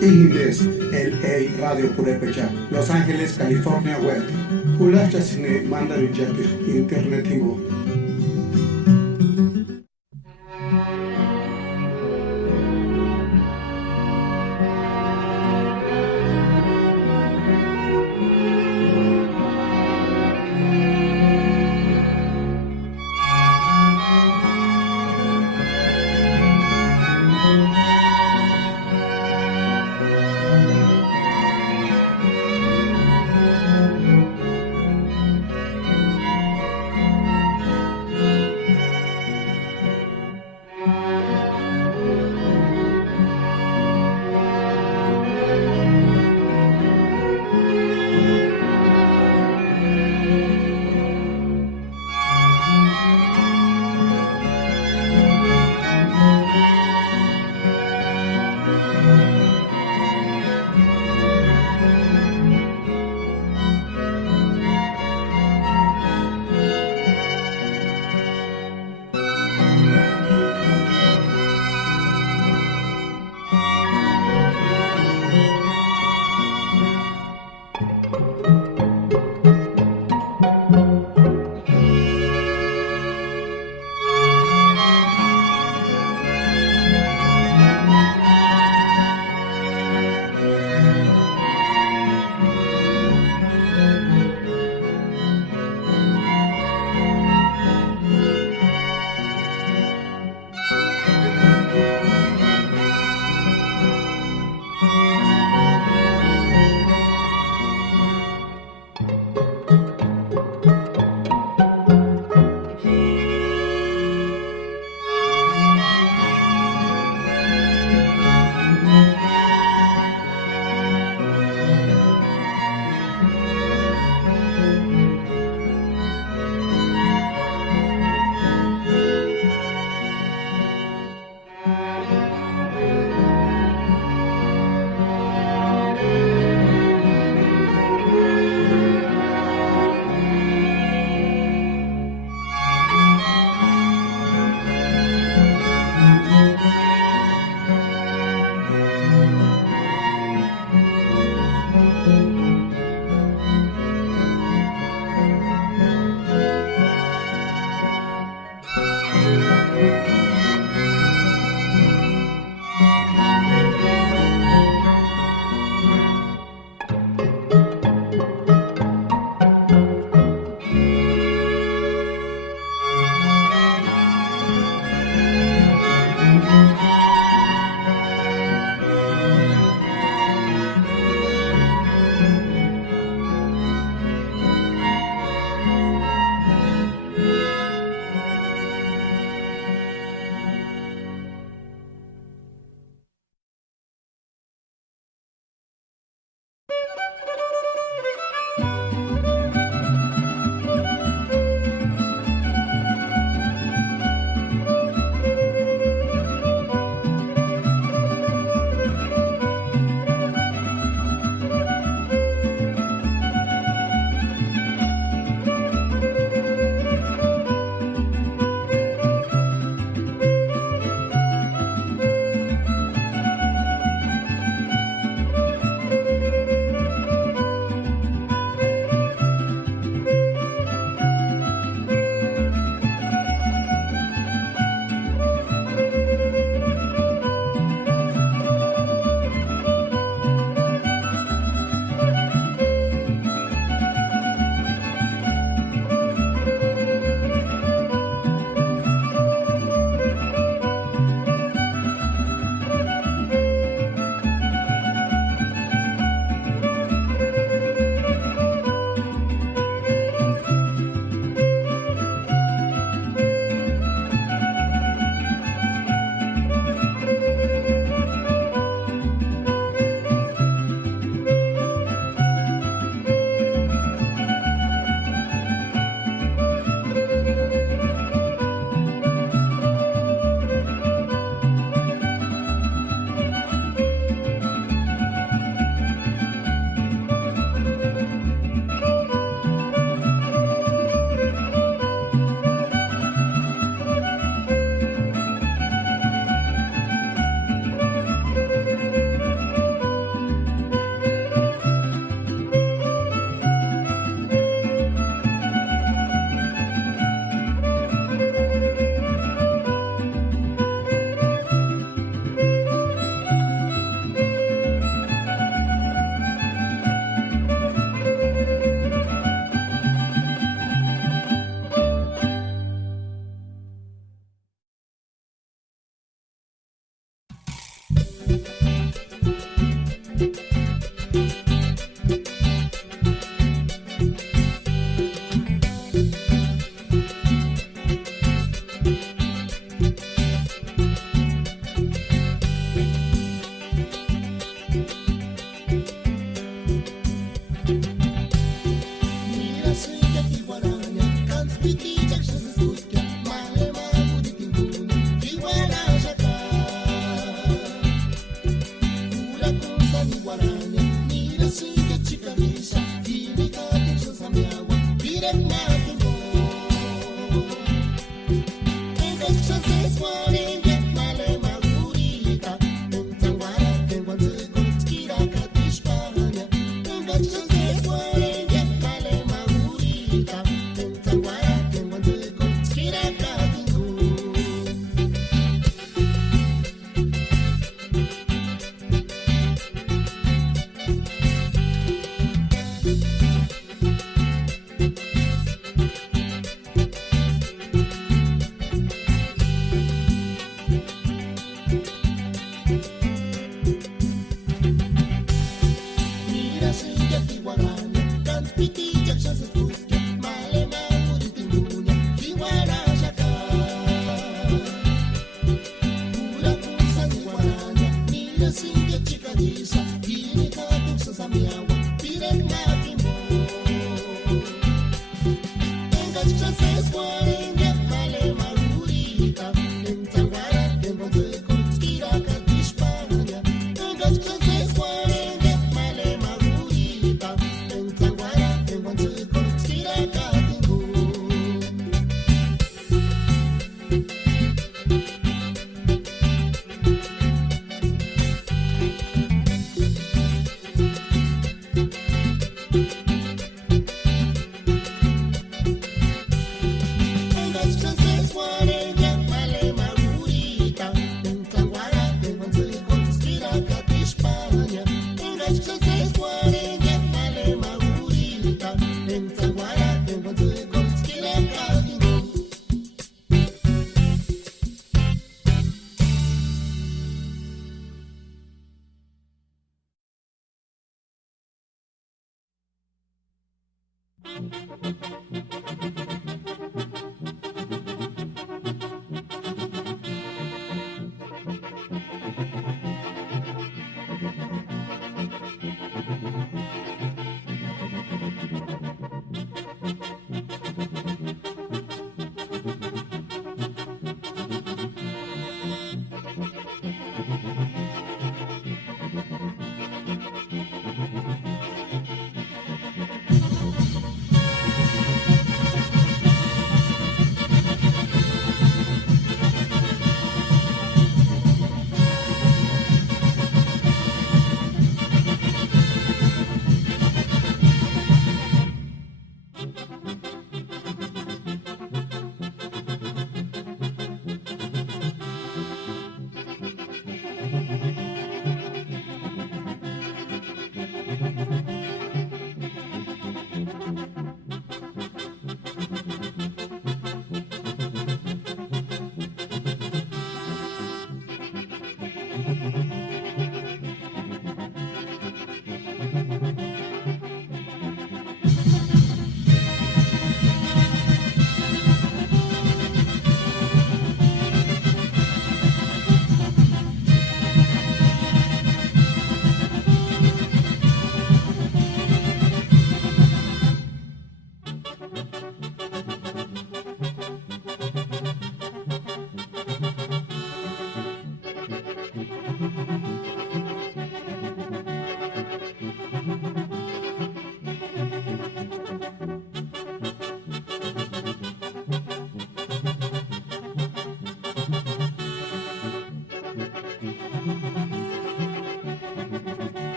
Indes, LA Radio Purepecha, Los Ángeles, California Web, Pulacha Cine Mandarin Japir, Internet Higo.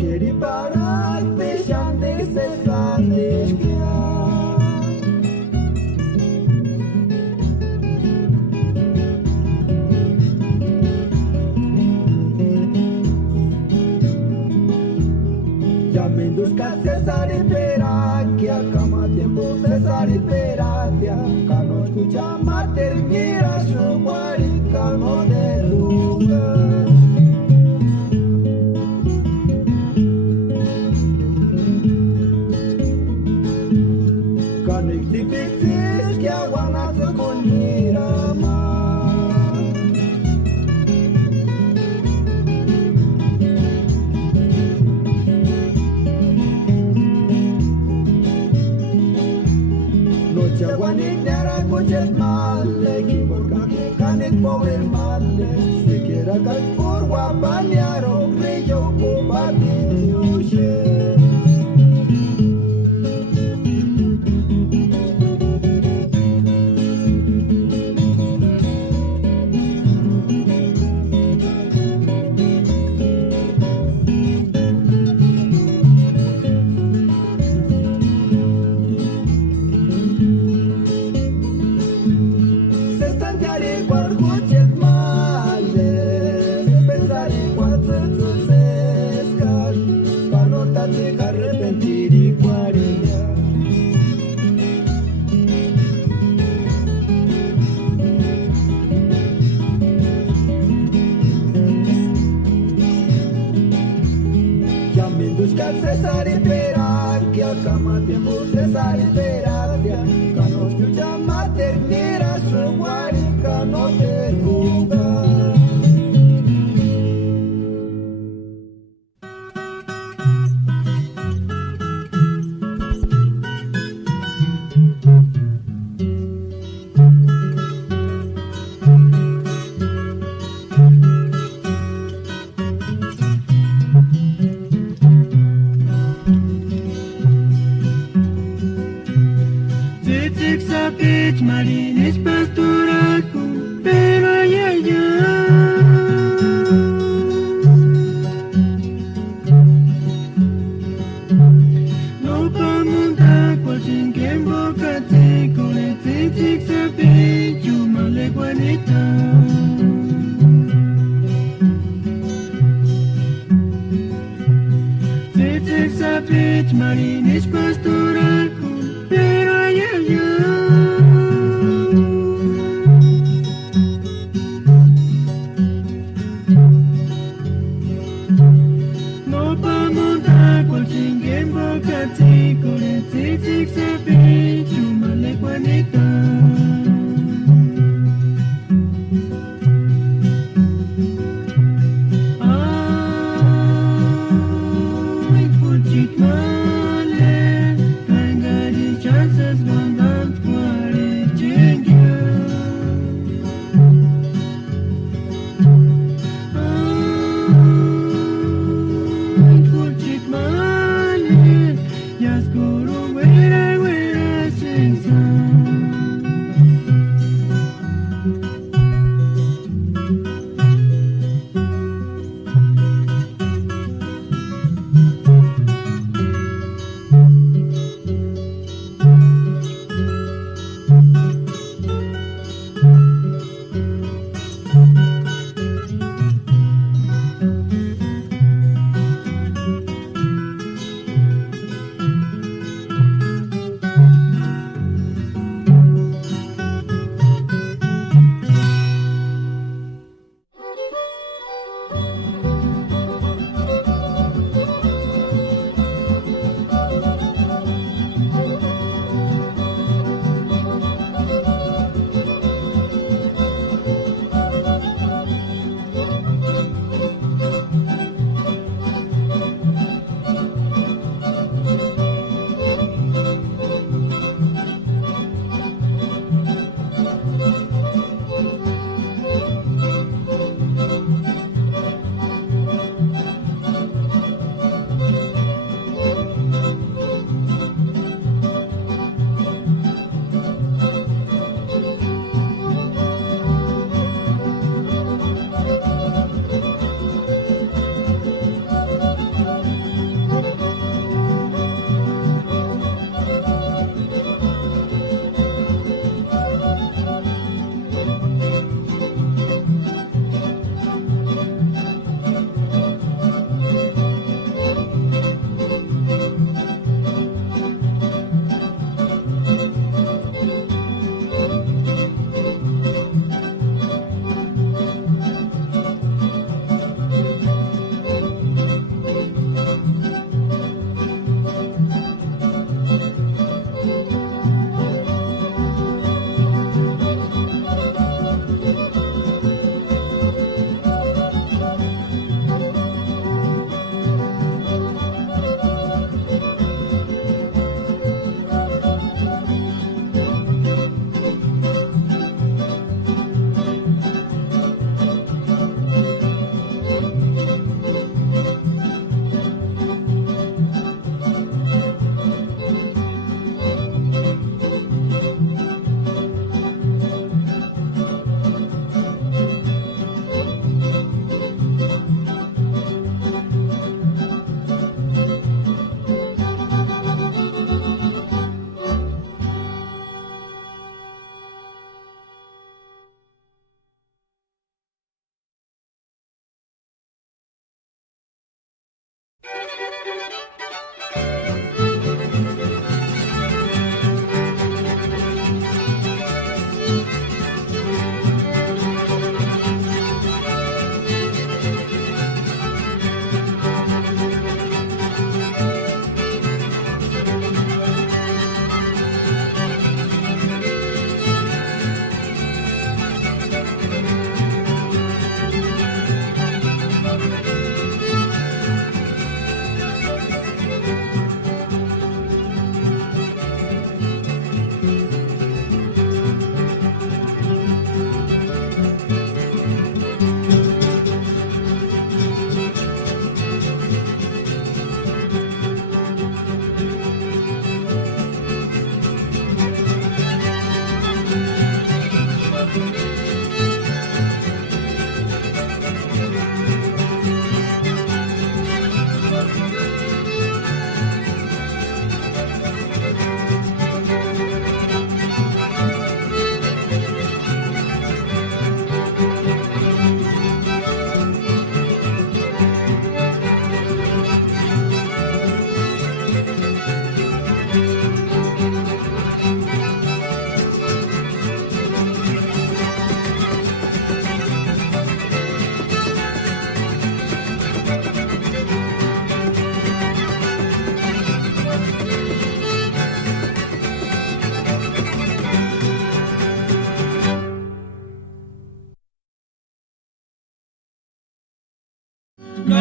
querer parar, deixar de cessar de criar. Llamando César espera que acaba tiempo César espera que acá no escucha mater mira su guarica no de lugar. Can exhibir que aguana se con mira más. Chaguanik nara coches male, kimborka kanek pobre male, se quiera cal por guapanearo, brillo combate yuye. César espera que acá tiempo César espera que acá no escucha mater mira su guarica no te juzga. Marines pastoraco, pero ay, ay, ay. No pa montar cual sin que en boca te corre, te sabe, yo male guaneta. Te sabe, marines pastoraco, pero ay, ay, ay. Yes, go to where I will.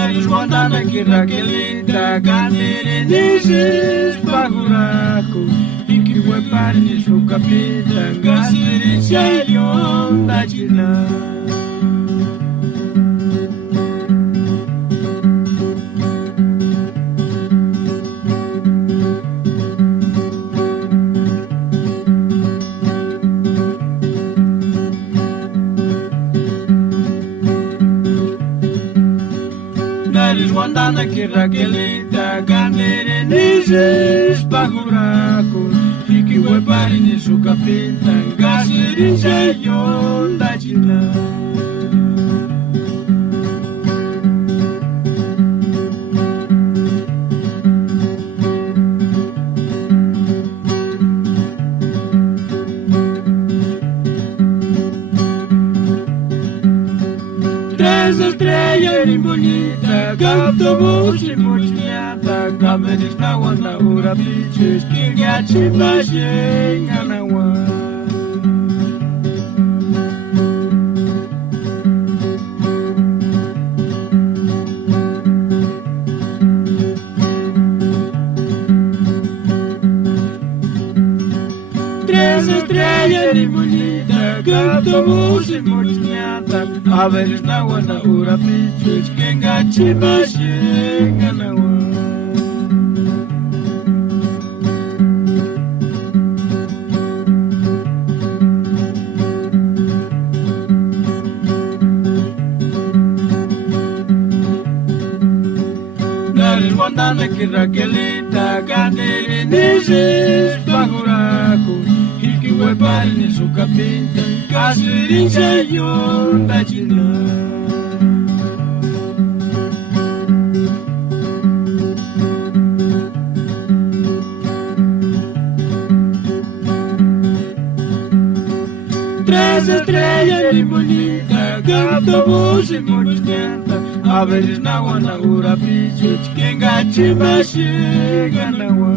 Dari Wandana kira kelita Gandere nisis Paguraku Iki wepani sukapita Gasiri chayon dajina Wandana kira kelita Gandere nisis Paguraku Iki wepani ni sukapita Gasiri chayon dajina Tres estrellas ni bonita, gapto busi mochniata, kameris na wanda ura piches, kingachi bashe nganawa. Tres estrellas ni bonita, gapto busi mochniata, kameris na wanda ura piches, kingachi bashe nganawa. Dari Wandana kira kelita Gandere nisis Paguraku Iki wepari ni sukapita Gasiri chayon dajina Tres estrellas ni bonita Gapto busi mochniata Averis na wana ura pichuch Kingachi bashe ganawa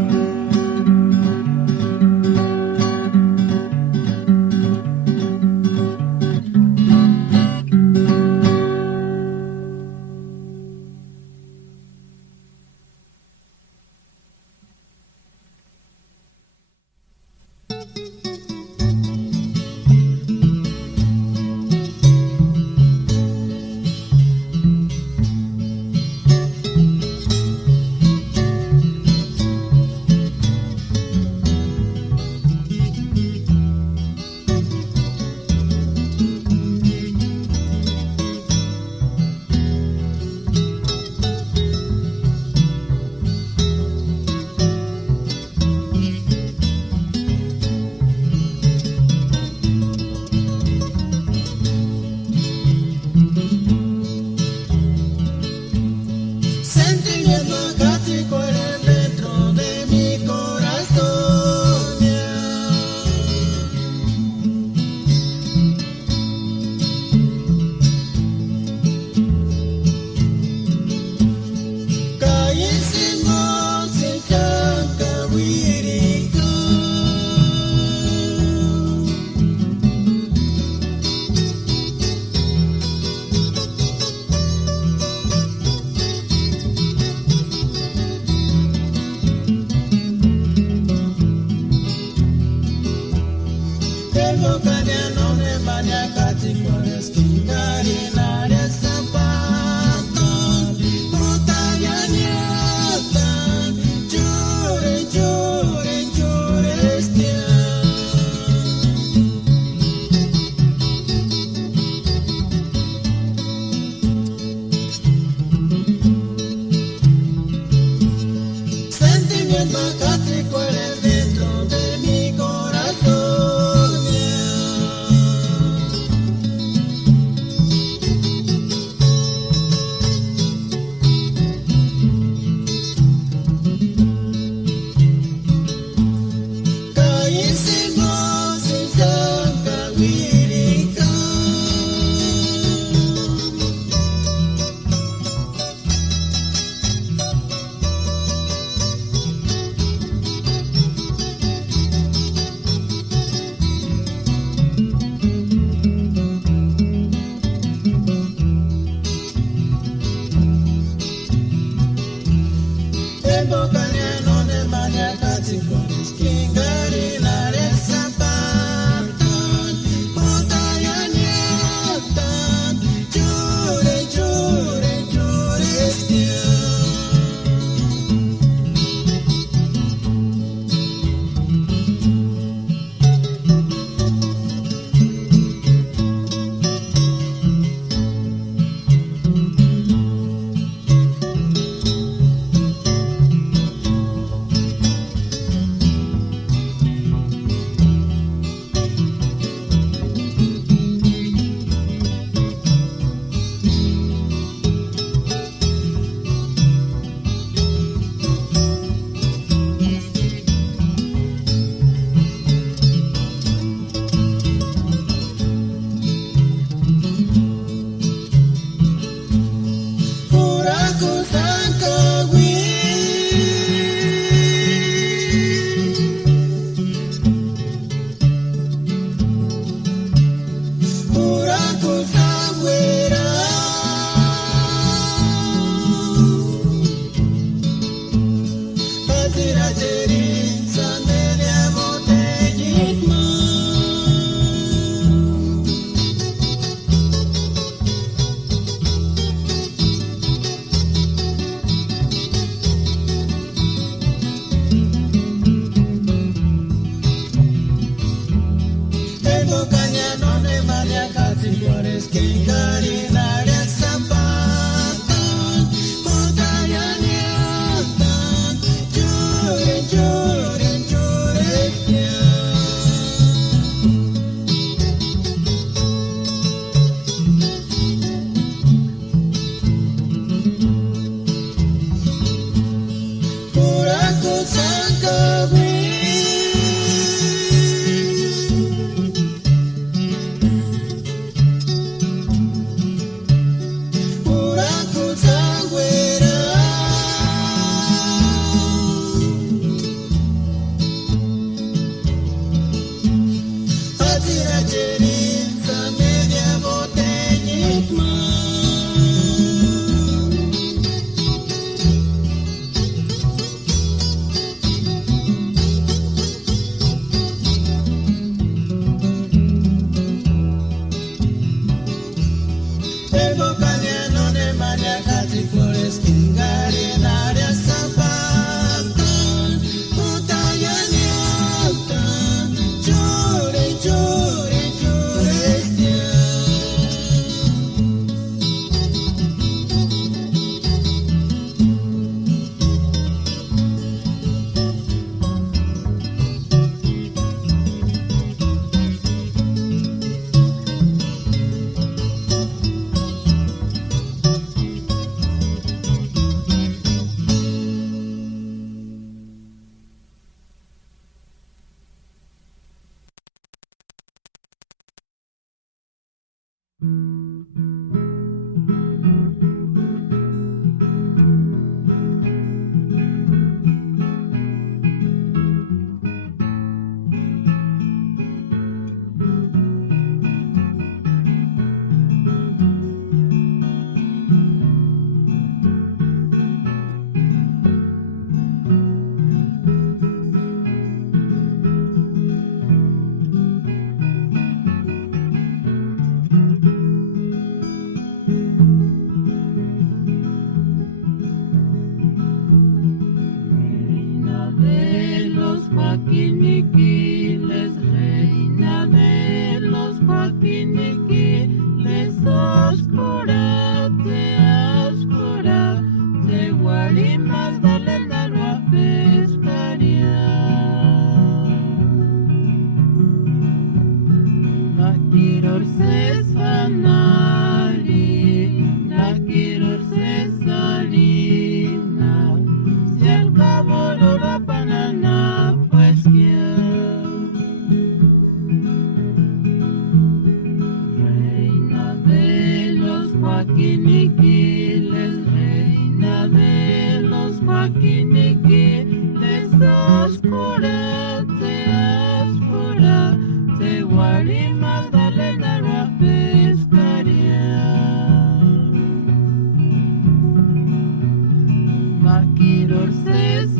Makiror se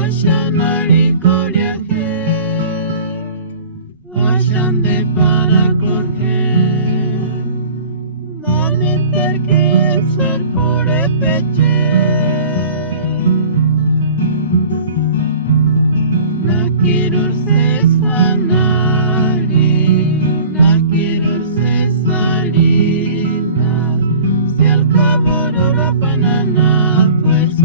Ashanari Koriaje, Ashande para Korje, Nani Terki Sar Pore Peche, Nakirur Sesanari, Nakirur Sesalina, si al cabo no la banana, pues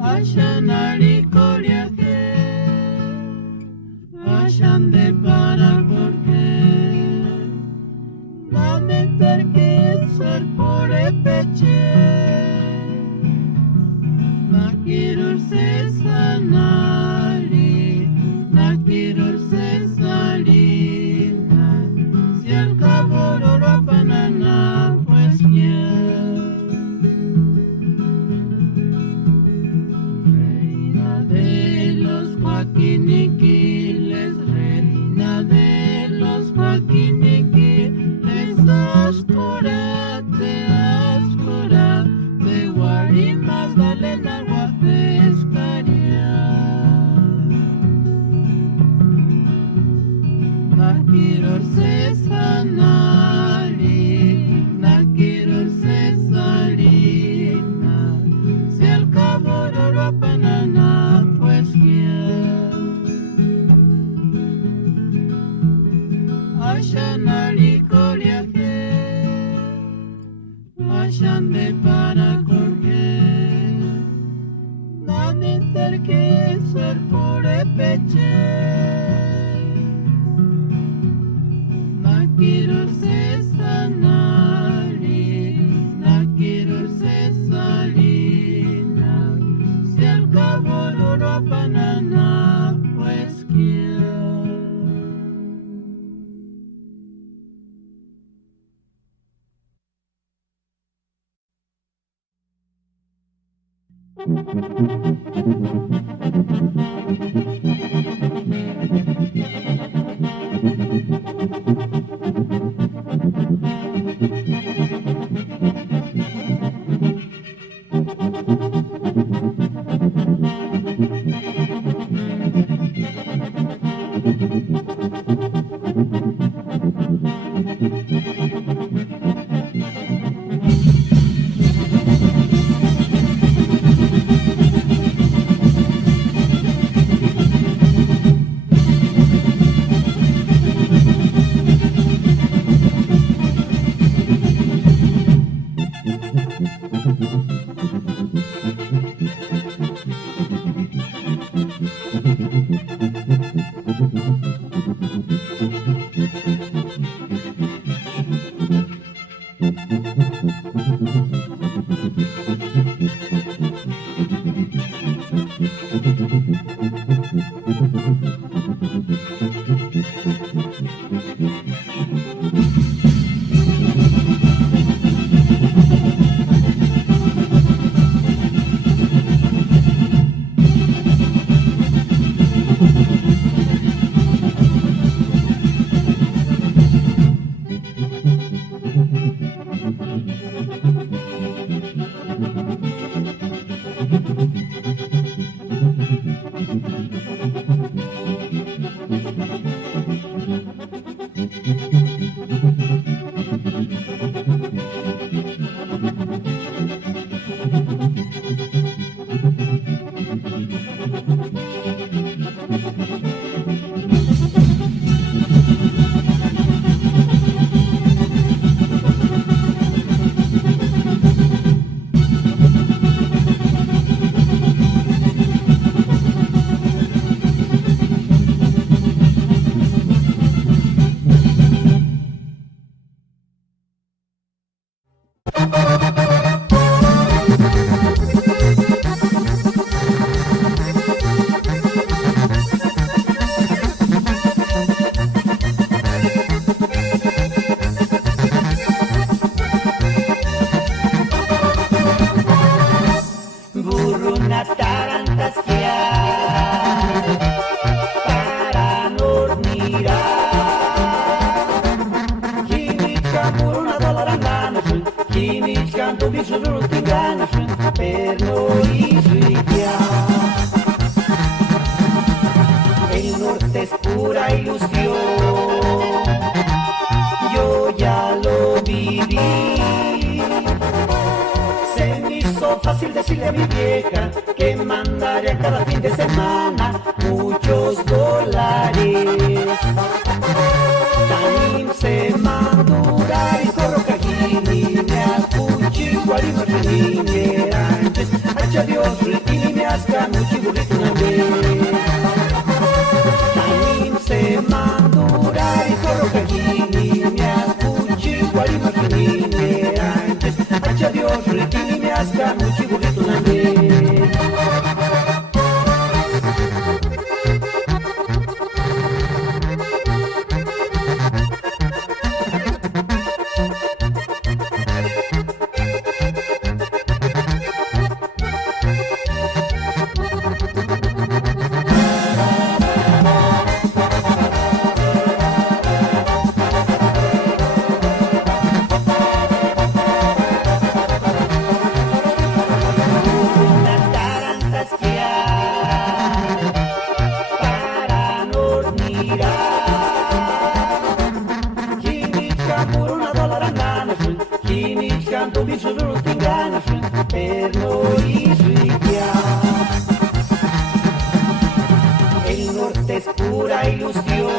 Ashanari Koriaje, Ashande para Korje, Nani Terki Sar Pore Peche, Nakirur Sesanari, Nakirur Sesalina, si al cabo no la banana, pues Reina de los Joaquiniquiles, Reina de los Joaquiniquiles, Ascura, te Guarimas, Valena, Guapescaria. Nakirur Sesanari, Nakirur Sesalina, si al cabo no lo banana, pues Ashanari Koriaje, Ashande para Korje, Nani Terki Sar Pore Peche, Nakirur Sesanari, Nakirur Sesalina, si al cabo no lo banana, pues perno y riquia. El norte es pura ilusión, yo ya lo viví. Se me hizo fácil decirle a mi vieja que mandaría cada fin de semana muchos dólares. Tanim se madura y corro cajini, me ascuchi, guari martini, me antes, hacha Dios, ritini, me asca, muchi burrito una vez. Tanim se madura y corro cajini, me ascuchi, guari martini, me antes, hacha Dios, ritini, me asca, muchi burrito una vez. El norte es pura ilusión,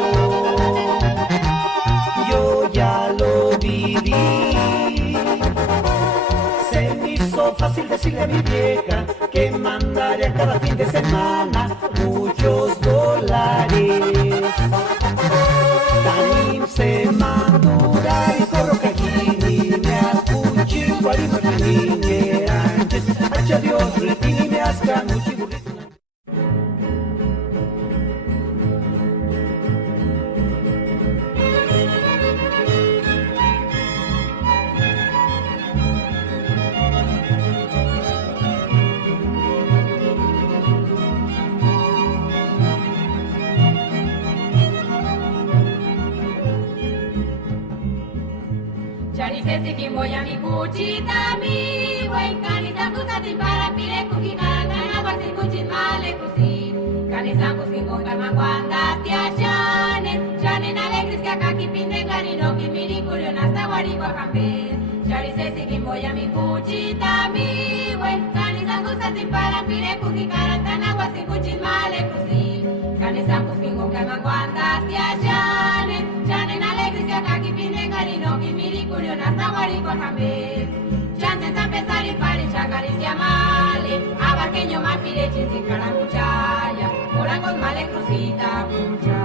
yo ya lo viví. Se me hizo fácil decirle a mi vieja que mandaría cada fin de semana muchos dólares. Tanim se madura y corro cajini, me ascuchi, guari martini, me antes, hacha Dios, ritini, me asca, muchi burrito. Charisesi kimboya mikuchita mi wen kanisa kusati para pile kukikana basi kuchin male kusi kanisa kusingonga mangwanda tia chane alegris que acá kipinde ganino kimiri kurio nasta warikwa kambe charisesi kimboya mikuchita mi wen kanisa kusati para pile kukikana basi kuchin male kusi kanisa kusingonga mangwanda tia chane alegris que acá kipinde ganino kimiri kurio nasta warikwa kambe chances a empezar y para chacaricia male abarqueño mapire chinsikara muchaya morangos male crucita mucha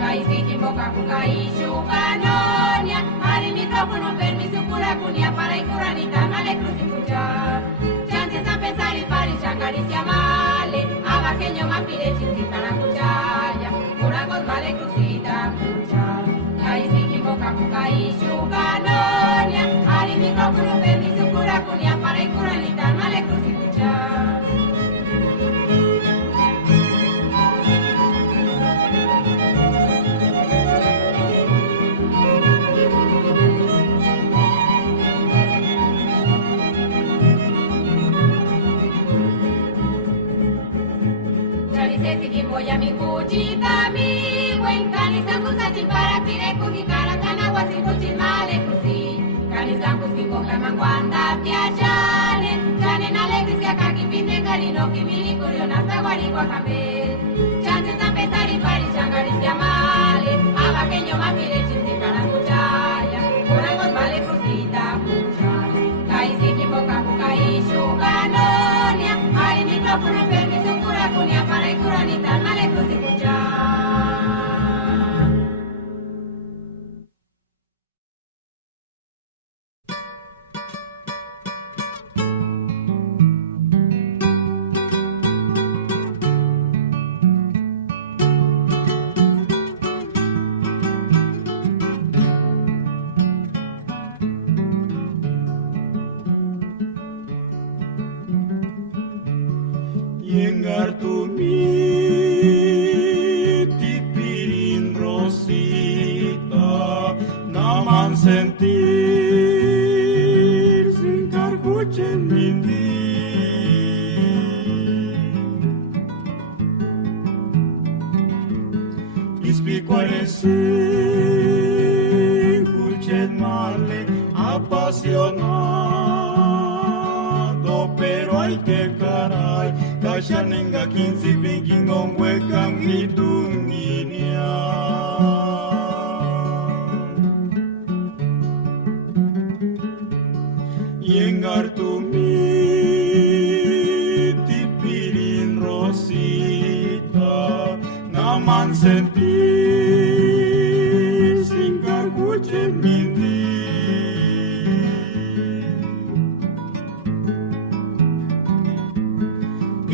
kaisi boca kukai shukanonia ari micrófono permiso cura cunia para icuranita male cruci mucha chances a empezar y para chacaricia male abarqueño mapire chinsikara muchaya morangos male crucita mucha kaisi boca kukai shukanonia ari micrófono permiso cura cunia para icuranita male cruci mucha. Charisesi kimboya mikuchita mi wen kanisa kusati para pire kukikara tanagua sikuchin male kusi kanisa kuskikonga mangwanda tia chane alegris que acá kipinde garino kimili kurio nasta warikwa kambe chances a empezar y para changaricia male abaqueño mapire chinsikara muchaya morangos male crucita mucha kaisi kiboka kukai shukanonia ari micrófono permiso cura cunia para icuranita male cruci mucha. Yengar tu mi tipirin rosita naman sentir sin carguchen mindi escuchen male, apasionado, pero hay que caray, kashanenga kinsi pinking on wekang hitunginia. Yengar tumi tipirin rosita, naman sentir singkar kucing minti.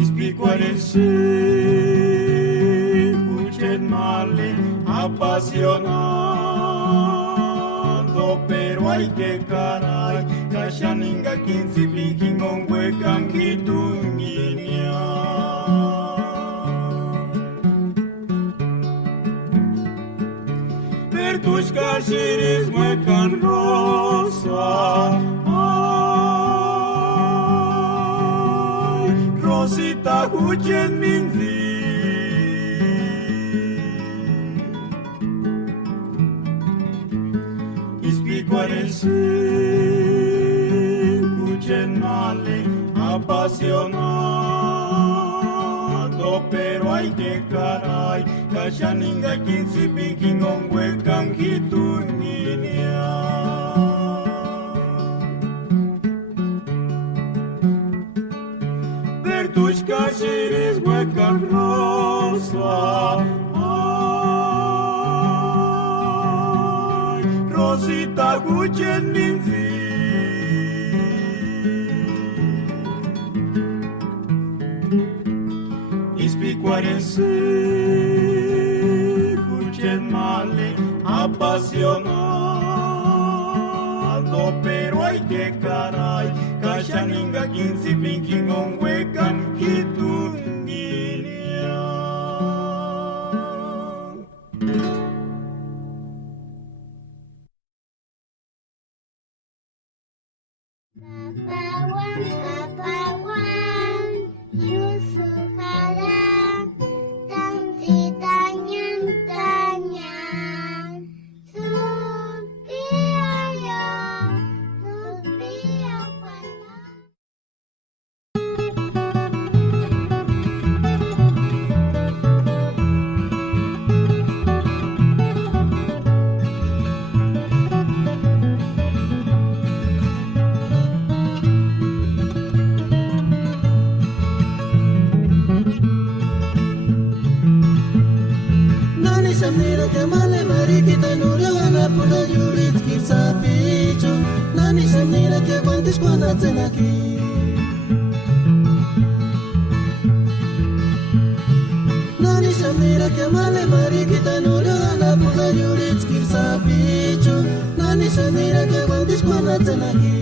Ispi cuarense kucing male apasionado, pero hay que caray, kashaninga kinsi pinking on wekang hitunginia. Tus casiris muecan rosa, ay, Rosita huchen minzi. Ispicuarense huchen male, apasionado, pero hay que caray, kashaninga kinsi pinking on wekang hitunginia. Tus casiris huecan rosa, ay, Rosita huchen minzi. Ispicuarense huchen male, apasionado, pero hay que caray, kashaninga kinsi pinking on wekang hitunginia. Kapawan, kapawan, susu halang, tangsi tanyan-tanyan, supiayo, supia palang. Samira kemale mari kita nurana puna jurit kirsa pichu nani samira ke bandish kwana tsenaki nani samira kemale mari kita nurana puna jurit kirsa pichu nani samira ke bandish kwana tsenaki.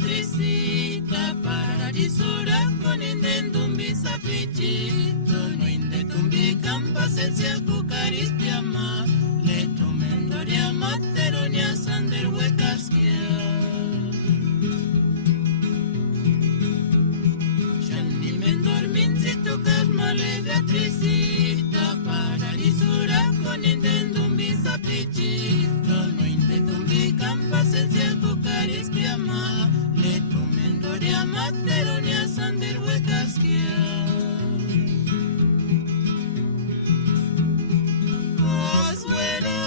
Beatricita, paradisura con indendumbi sapichito, no indetumbi campasencia cucaris piama, le tomendoria materonia sander huecasquia. Shani mendormincito casmale Beatricita, paradisura con indendumbi sapichito, no indetumbi campasencia cucaris piama, le tomendoria materonia sander huecasquia. Oswera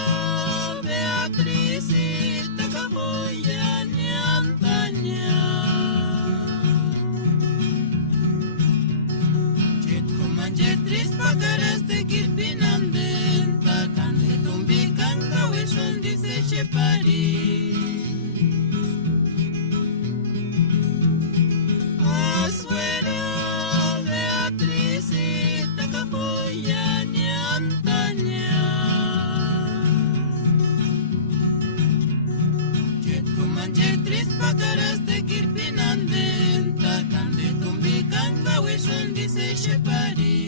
Beatricita cajoya ni antaña, chet comanjetris pacaras te kirpinandenta, cande tumbi canga wishon dice shepari. Oswera Beatricita cajoya ni antaña, Manjetris pakaras te kirpinandenta, cande tumbi canga wishon dice shepari.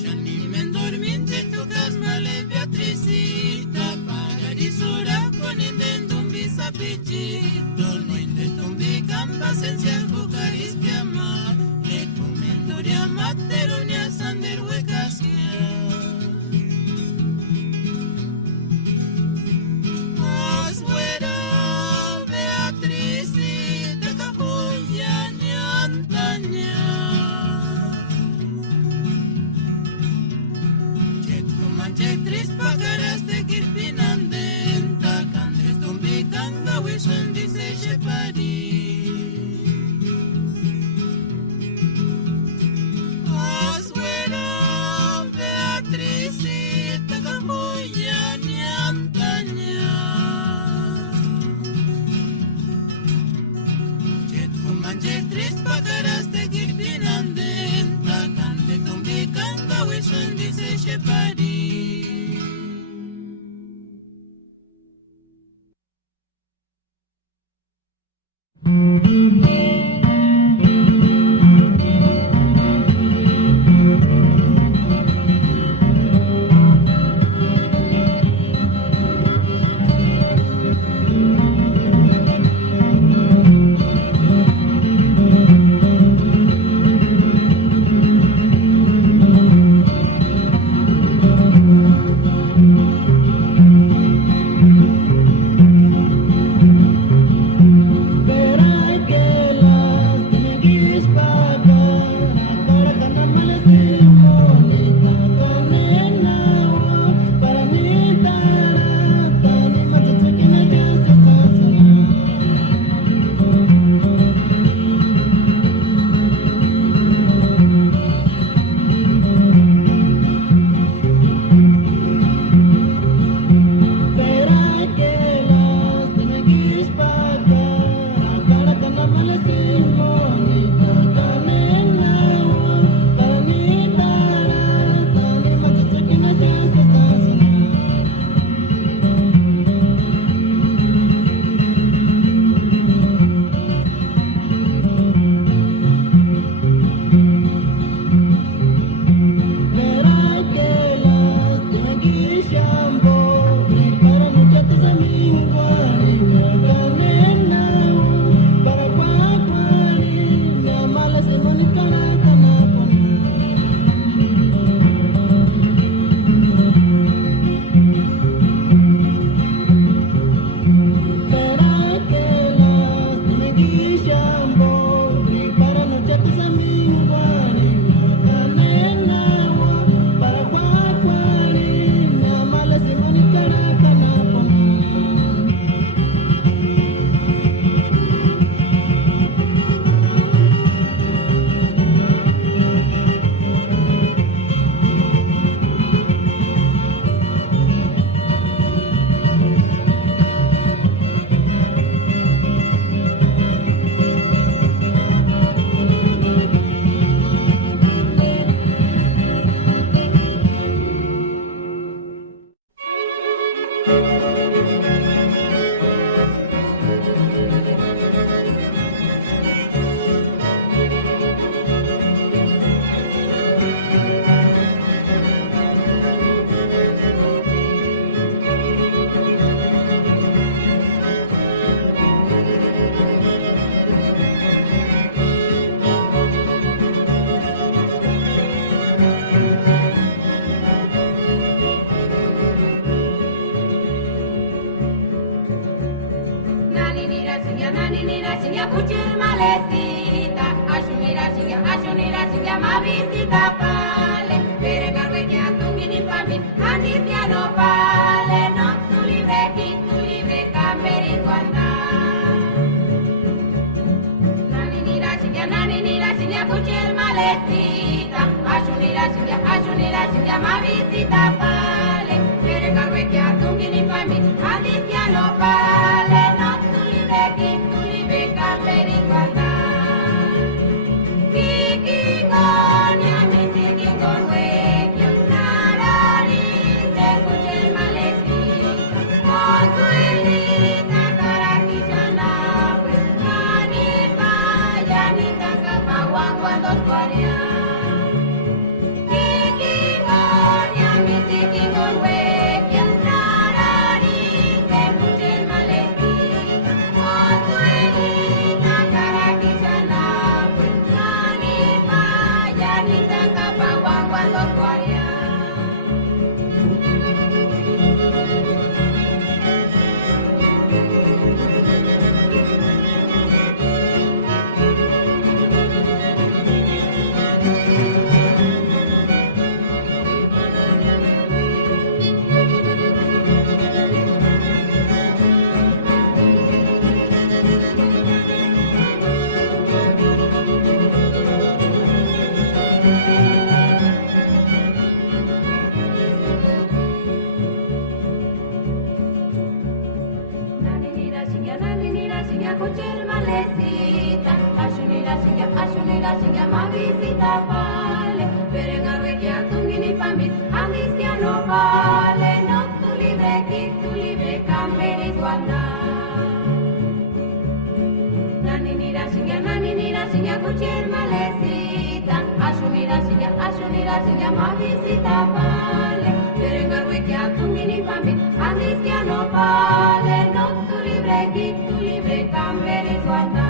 Shani mendorminte tu casmale Beatricita, paradisura con indendumbi sapichito, no indetumbi campasencia cucaris piama, le tumendoria materonia sander huecasquia. Oswera Beatricita cajoya ni antaña, chet comanjetris pagaras te kirpinandenta, cande tumbi canga wishon dice shepari. kuchir malecita, ashunira chinga mavisita pale, pere garwe que atungini pami, andis ya no pale, no tu libre camberi guanda. Nani chinga kuchir malecita, ashunira chinga mavisita pale, pere garwe que atungini pami, andis ya no pale, no tu libre camberi guanda.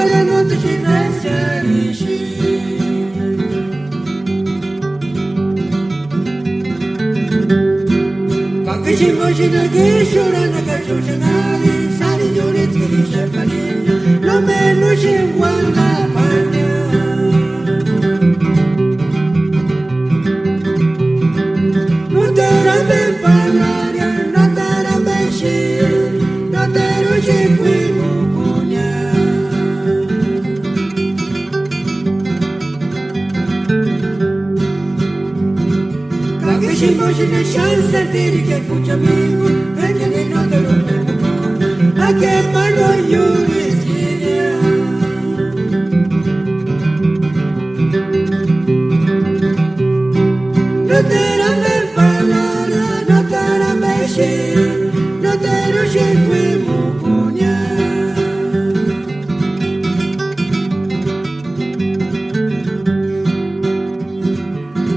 para no te llenas a Kakişim başına geç orana kaçuşanari Sari yoret gelişe palina No me luce guarda paña No te rambe palaria No te rambe shir No te luce fuimo cuña Kakişim başına şansa deri que escucha amigo Ella ni no te lo pregunto A que mano llores No te rambe palabra, no te rambe shir No te luce fuimo cuña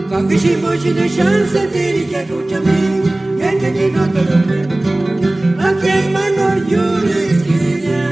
Kakişim başına şansa deri que escucha amigo Ella ni no te lo pregunto A que mano llores ella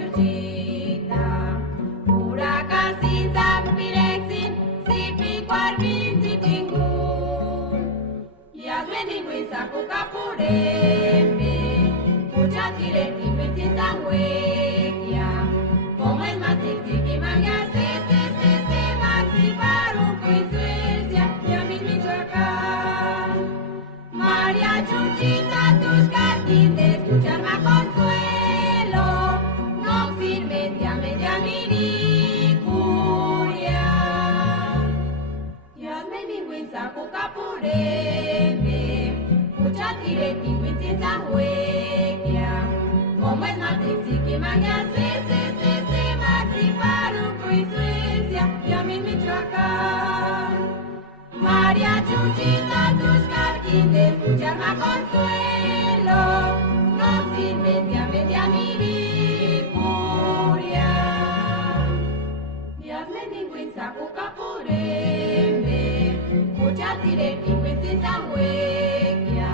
Chuchita, huracán sin San Pirexin, si pico meningwisa kukapurembe kuchatire kimbitsisa ngwekia pomwe matsitsiki mangase se matsiparu kuiswezia yamimichaka Maria Chuchita tus carquines escuchar más consuelo no sirve media miricuria Yasme mingwisa kukapurembe kuchatire kimbitsisa ngwekia como es matrixiki mangase se matsiparu kuiswezia yamimichaka Maria Chuchita tus carquines escuchar más consuelo no sirve media miricuria Dios me ningwisa kukapurembe kuchatire kimbitsisa ngwekia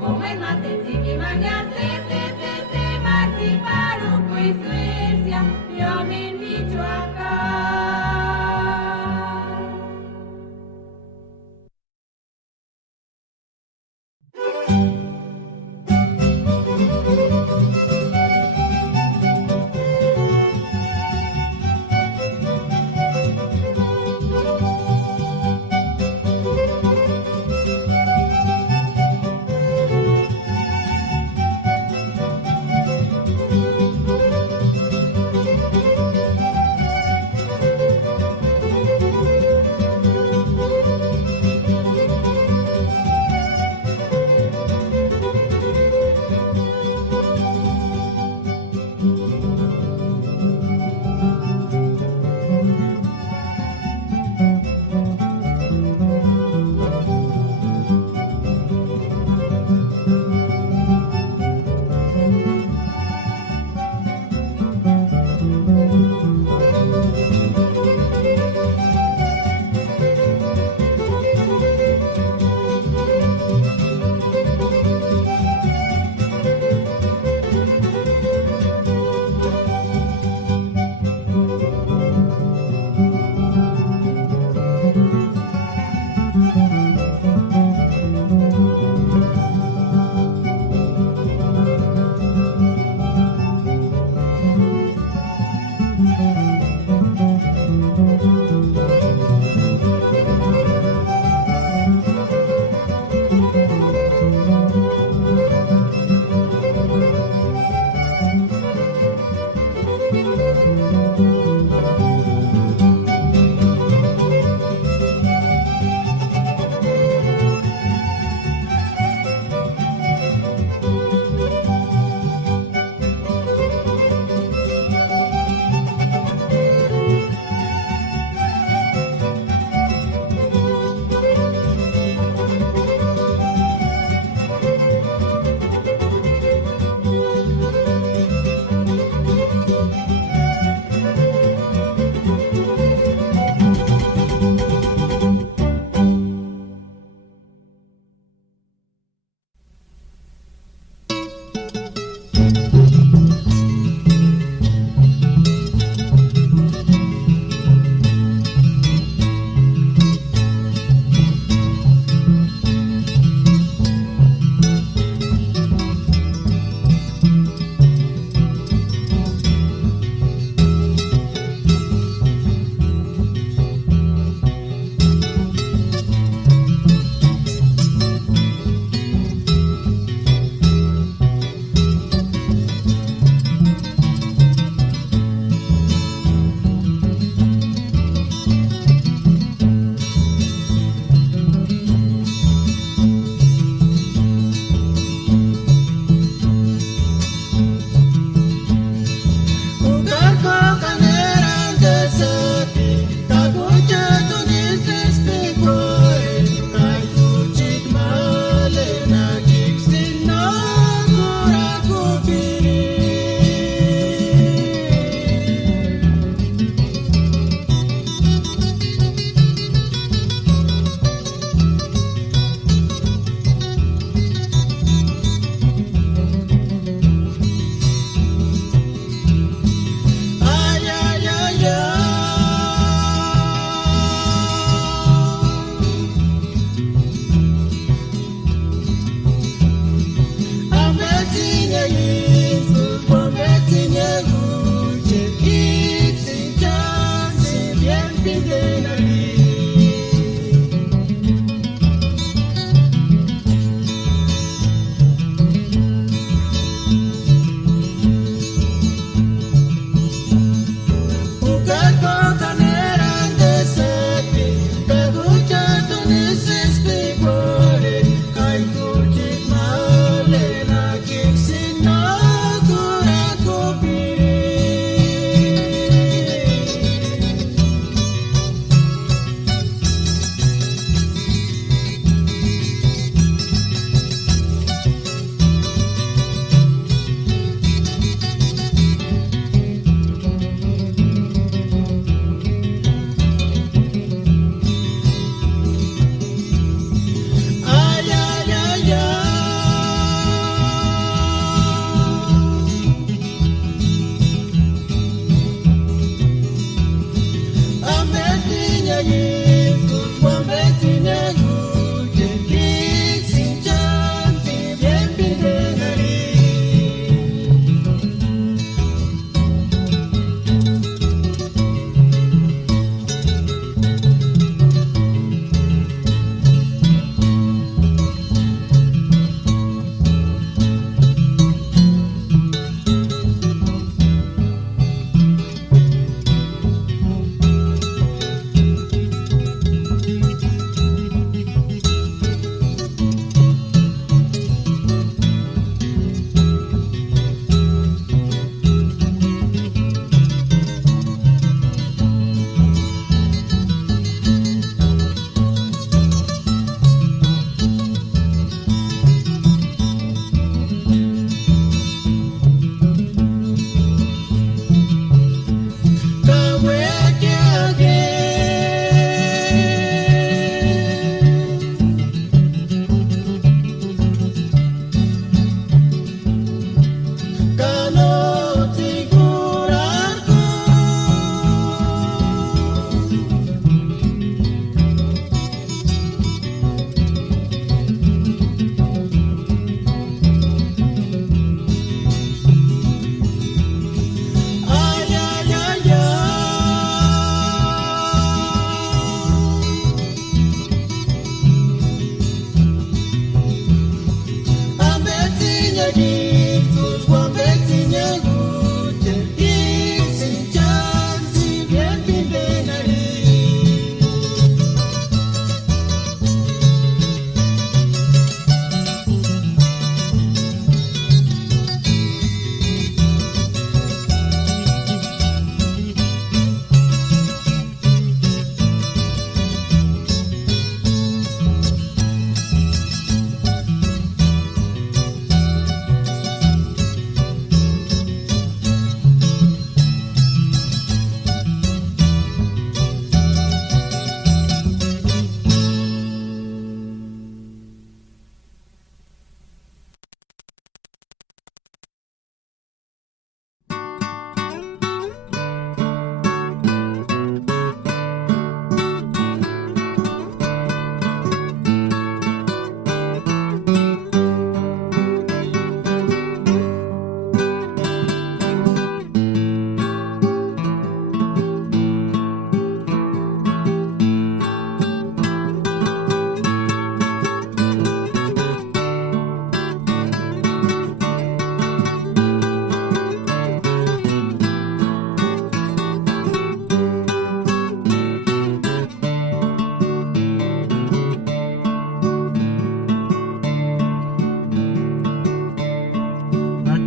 como es más sencillo mangase se matsiparu kuiswezia yamimichaka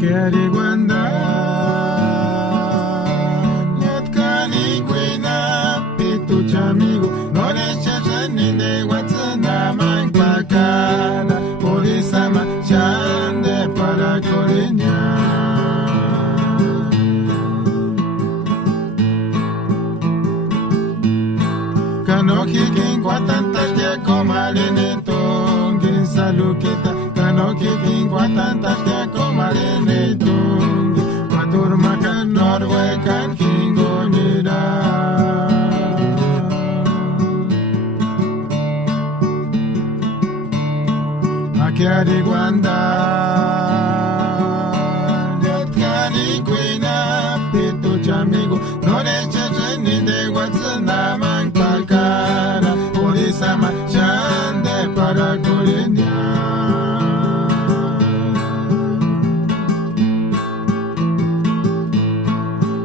Kiariguanda Nyatkani Kwina Pitu Chamigo Noresha Janinde Watsana Mankakana Polisama Chande para Coriña Kanoki King Guatantas que comarinito King Salukita Kanoki King Guatantas que comarinito Paturmakan Norwekan King Gonira Akiariguanda Yatkani Kwina Pitu Chamigo Norecha Janinde Watsana Mankakara Polisama Chande para Coriña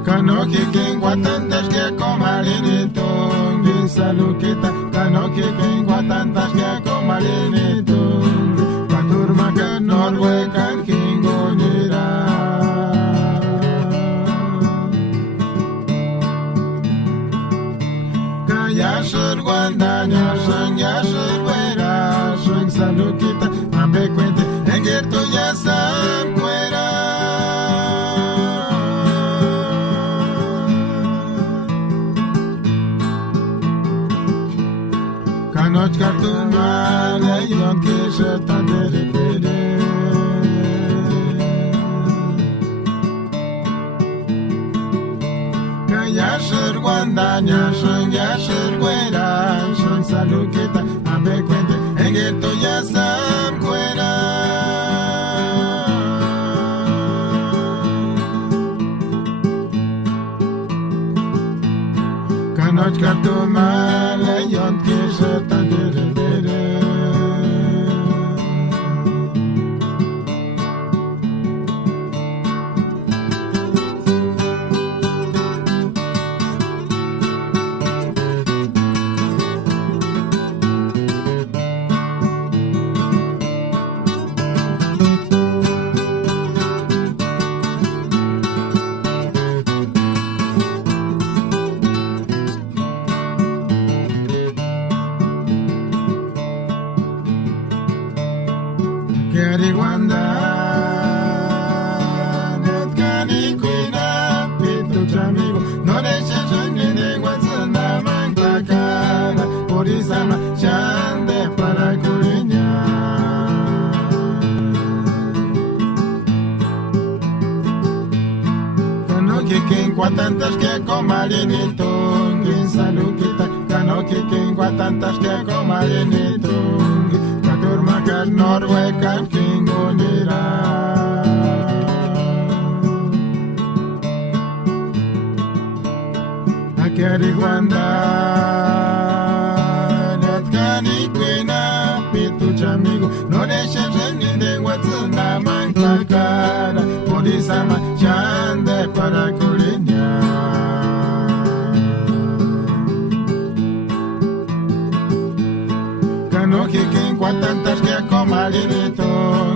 Kanoki King Guatantas que comarinito King Salukita Kanoki King Guatantas que comarinito Paturmakan Norwekan King Gonira Yashir Guandanya Shang Yashir Wera Shang Salukita Ambe Cuente Engerto Yasam Cuera Kanoch Kartuma Leyon Kisher Tandere Pere Yashir Guandanya Shang Yashir Wera Shang Salukita Ambe Cuente Engerto Yasam Cuera Kanoch Kartuma Leyon Kisher Tandere Pere Kiariguanda Netkani Kwina Pitu Chamigo Noresha Janinde Watsana Mankakana Polisama Chande para Coriña Kanoki King Guatantas que comarinito King Salukita Kanoki King Guatantas que comarinito Paturmakan Norwekan King Gonira Akiariguanda Netkani Kwina Pitu Chamigo Noresha Janinde Watsana Mankakara Polisama Chande para Coriña Kanoki King Guatantas que comarinito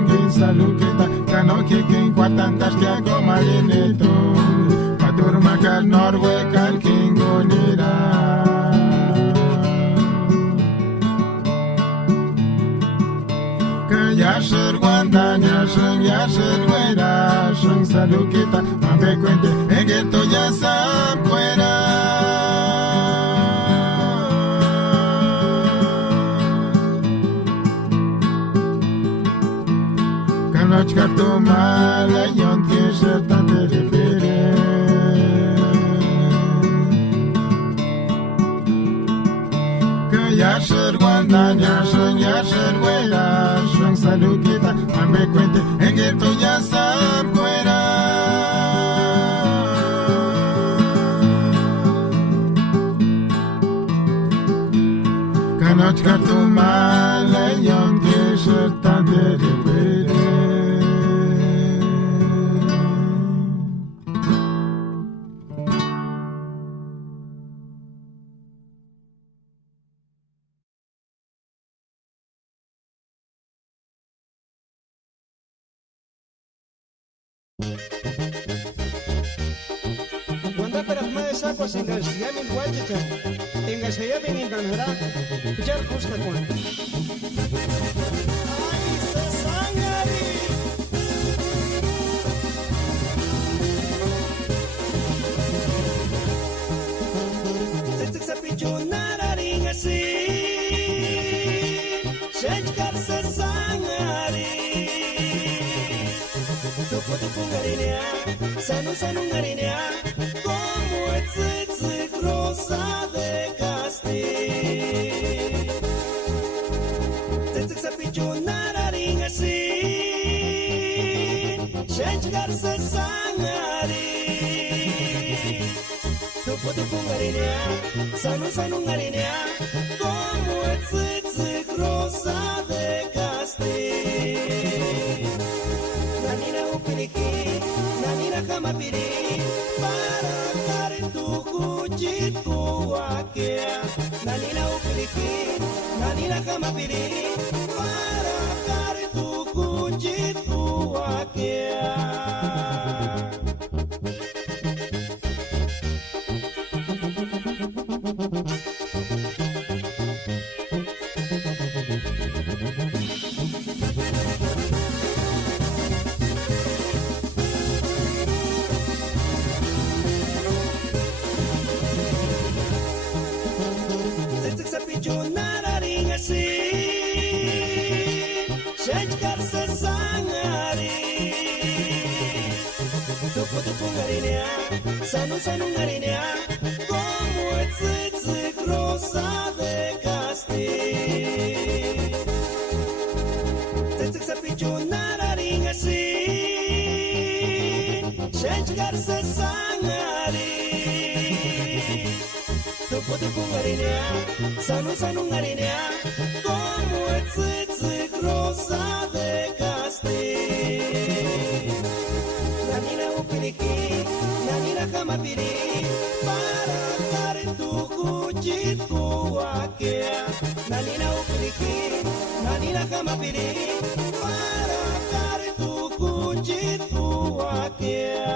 King Salukita Kanoki King Guatantas que comarinito Paturmakan Norwekan King Gonira Yashir Guandanya Shang Yashir Wera Shang Salukita Ambe Cuente Engerto Yasam Cuera Kanoch Kartuma Leyon Kisher Tandere Pere Yashir Guandanya Shang Yashir Wera Shang Salukita Ambe Cuente Engerto Yasam Cuera Kanoch Kartuma Leyon Kisher Tandere Pere Cuando apenas más saco sin que se llame el guachicha, en que se llame en Tanjara, ya justa con. ¡Ay, se sangari! Se pichunara ring así, se sangari. Tu pungarinea, sanu ngarinea, como es rosa de Castilla. Se pichunara ring así, se sangari. Tu pungarinea, sanu ngarinea, como es rosa de Castilla. Nanina upiliki, nanina kamapiri, para kare tu kuchit kuakea. Nanina upiliki, nanina kamapiri, para kare tu kuchit kuakea. Sanu ngarinea, como es rosa de Castilla. Se pichunara ring así, se sangari. Tu ngarinea, sanu ngarinea, como es rosa de Castilla. Nanina upiliki, nanina kamapiri, para kare tu kuchit kuakea. Nanina upiliki, nanina kamapiri, para kare tu kuchit kuakea.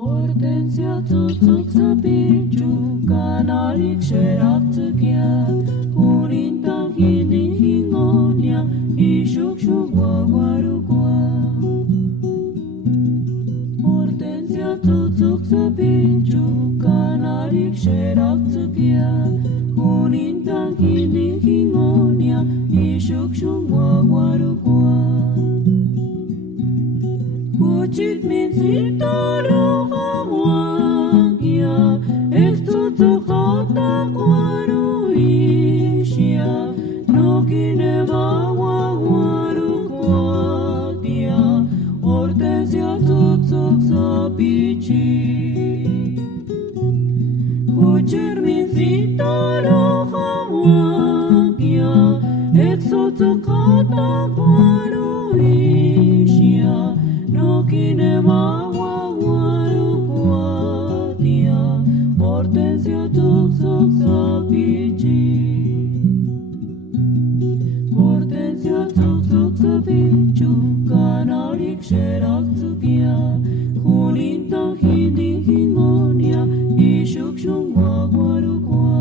Hortensia tzutzuk zapitxu, kanalik xeraktzkia, unintan hinin hingonia, isuk guaguarukoa. Hortensia tzutzuk zapitxu, kanalik xeraktzkia, unintan hinin hingonia, isuk guaguarukoa. Kuchit min sitaro hawakia, ektutu kata kwaru ishia, nokine wawawaru kwatia, hortensia tutzuk sabichi. Kuchit min sitaro hawakia, ektutu kata kwaru ishia, Nokine wawawaru kwatia, hortensia tutzuk sabichi. Hortensia tutzuk sabichu, kanalik xeraktzkia, junintan hinin hingonia, isuk guaguaru kwa.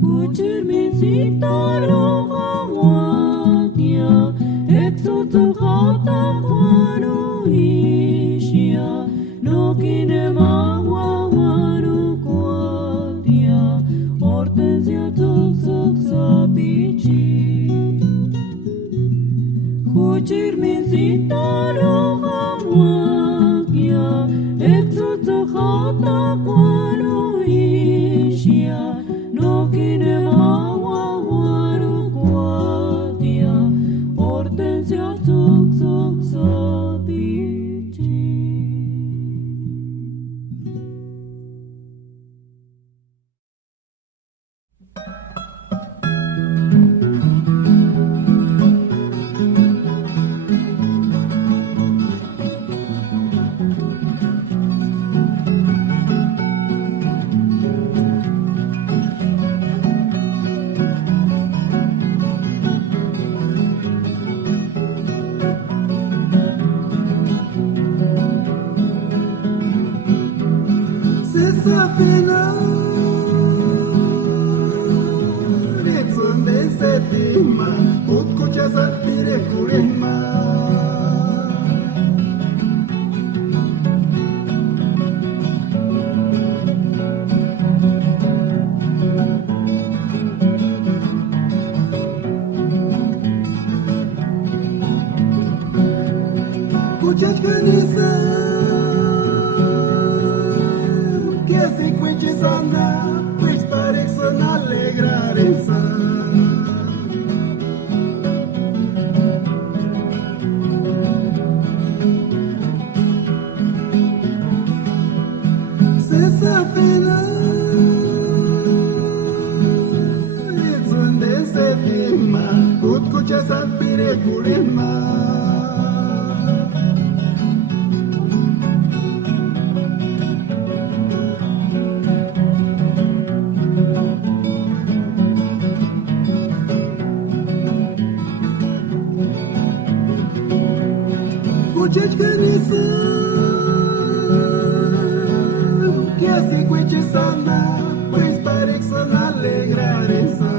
Kuchir min sitaro hawakia, ektutu kata kwaru ishia, nokine wawawaru kwatia, hortensia tutzuk sabichi. Kuchir min sitaro hawakia, ektutu kata kwaru ishia, nokine wawawaru kwatia, hortensia tutzuk sabichi. Sesafina, ritsunde setima, utkucha salpire kurima. Kuchach kanisa, que se encuentre sana, pois pareça alegrar essa. Sexta-feira, it's when they say Pima, utkucha salpire kurima. Kuchach kanisa, que se encuentre sana, pois pareça alegrar essa.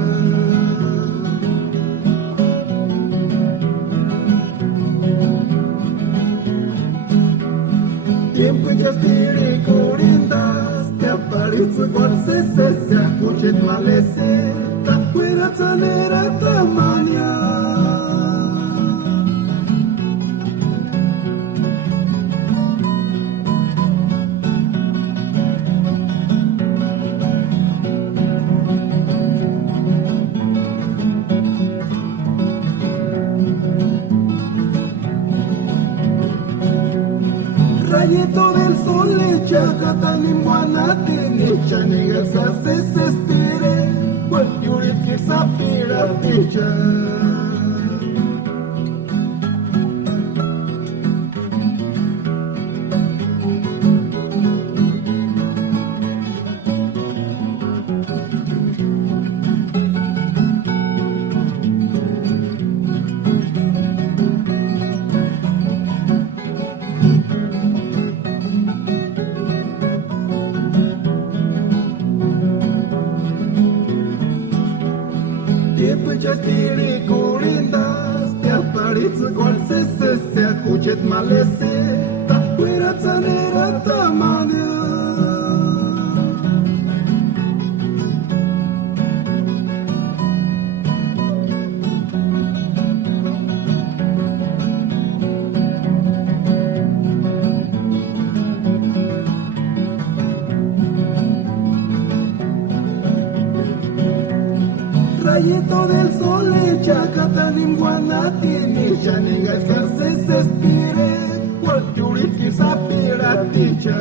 Tempo puchas tiricurindas, te aparece cual se acuchet malese, ta fuera tanera tamania. Rayito del sol le chacatan en Guanate, le chanigas se espire, cualquier que sapira ticha. Puchas tiricurindas, te aparece cual se acuchet malese, ta fuera tanera tamania. Rayito del sol en Chacatán en Guanate, ni chaniga se espire, cualquier que sapira ticha.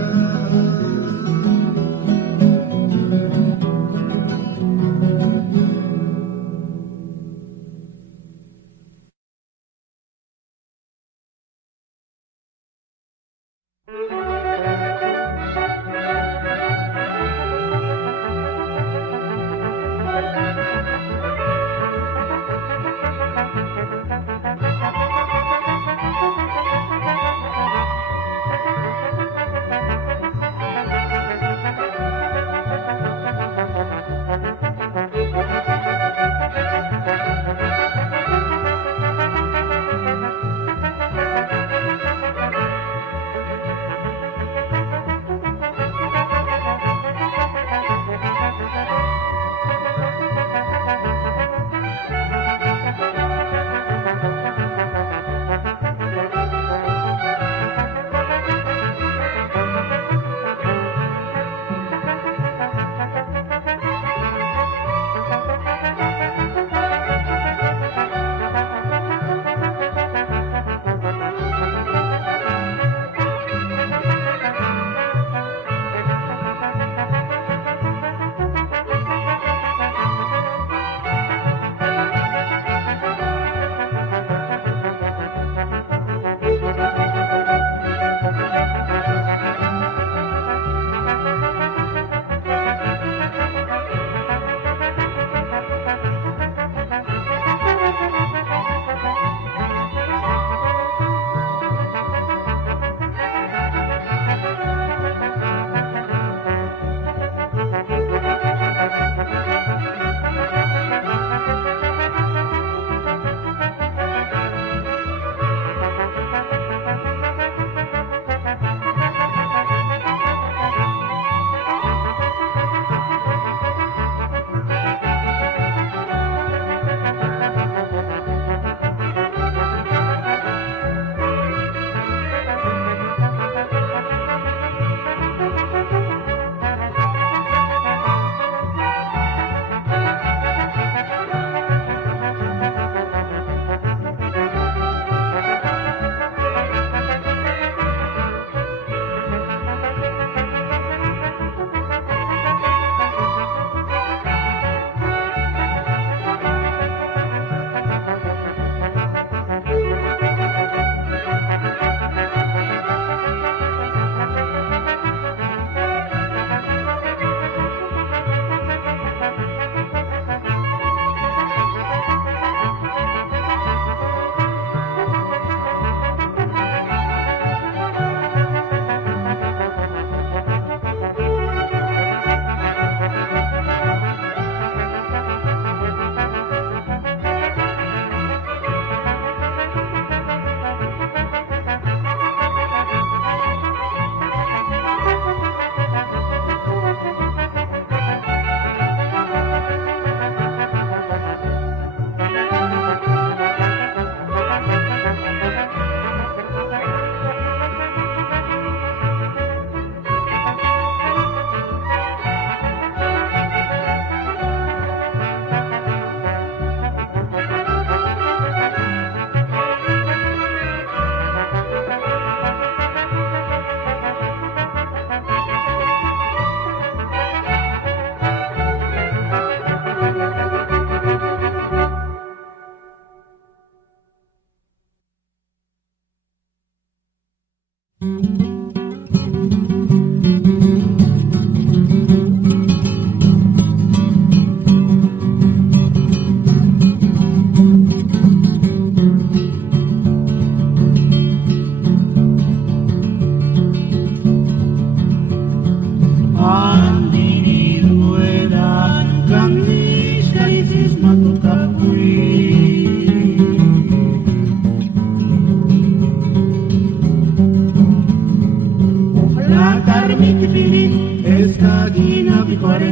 karmiti pirit eskagina pikware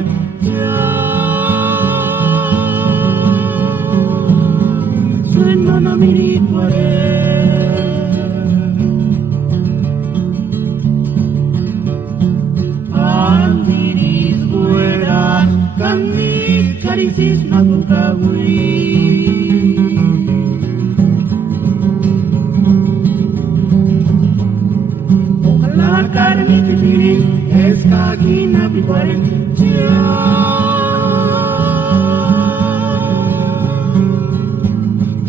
suena na mirit kware andiris gueras kanit karisis natukawi karmiti pirit eskagina pikware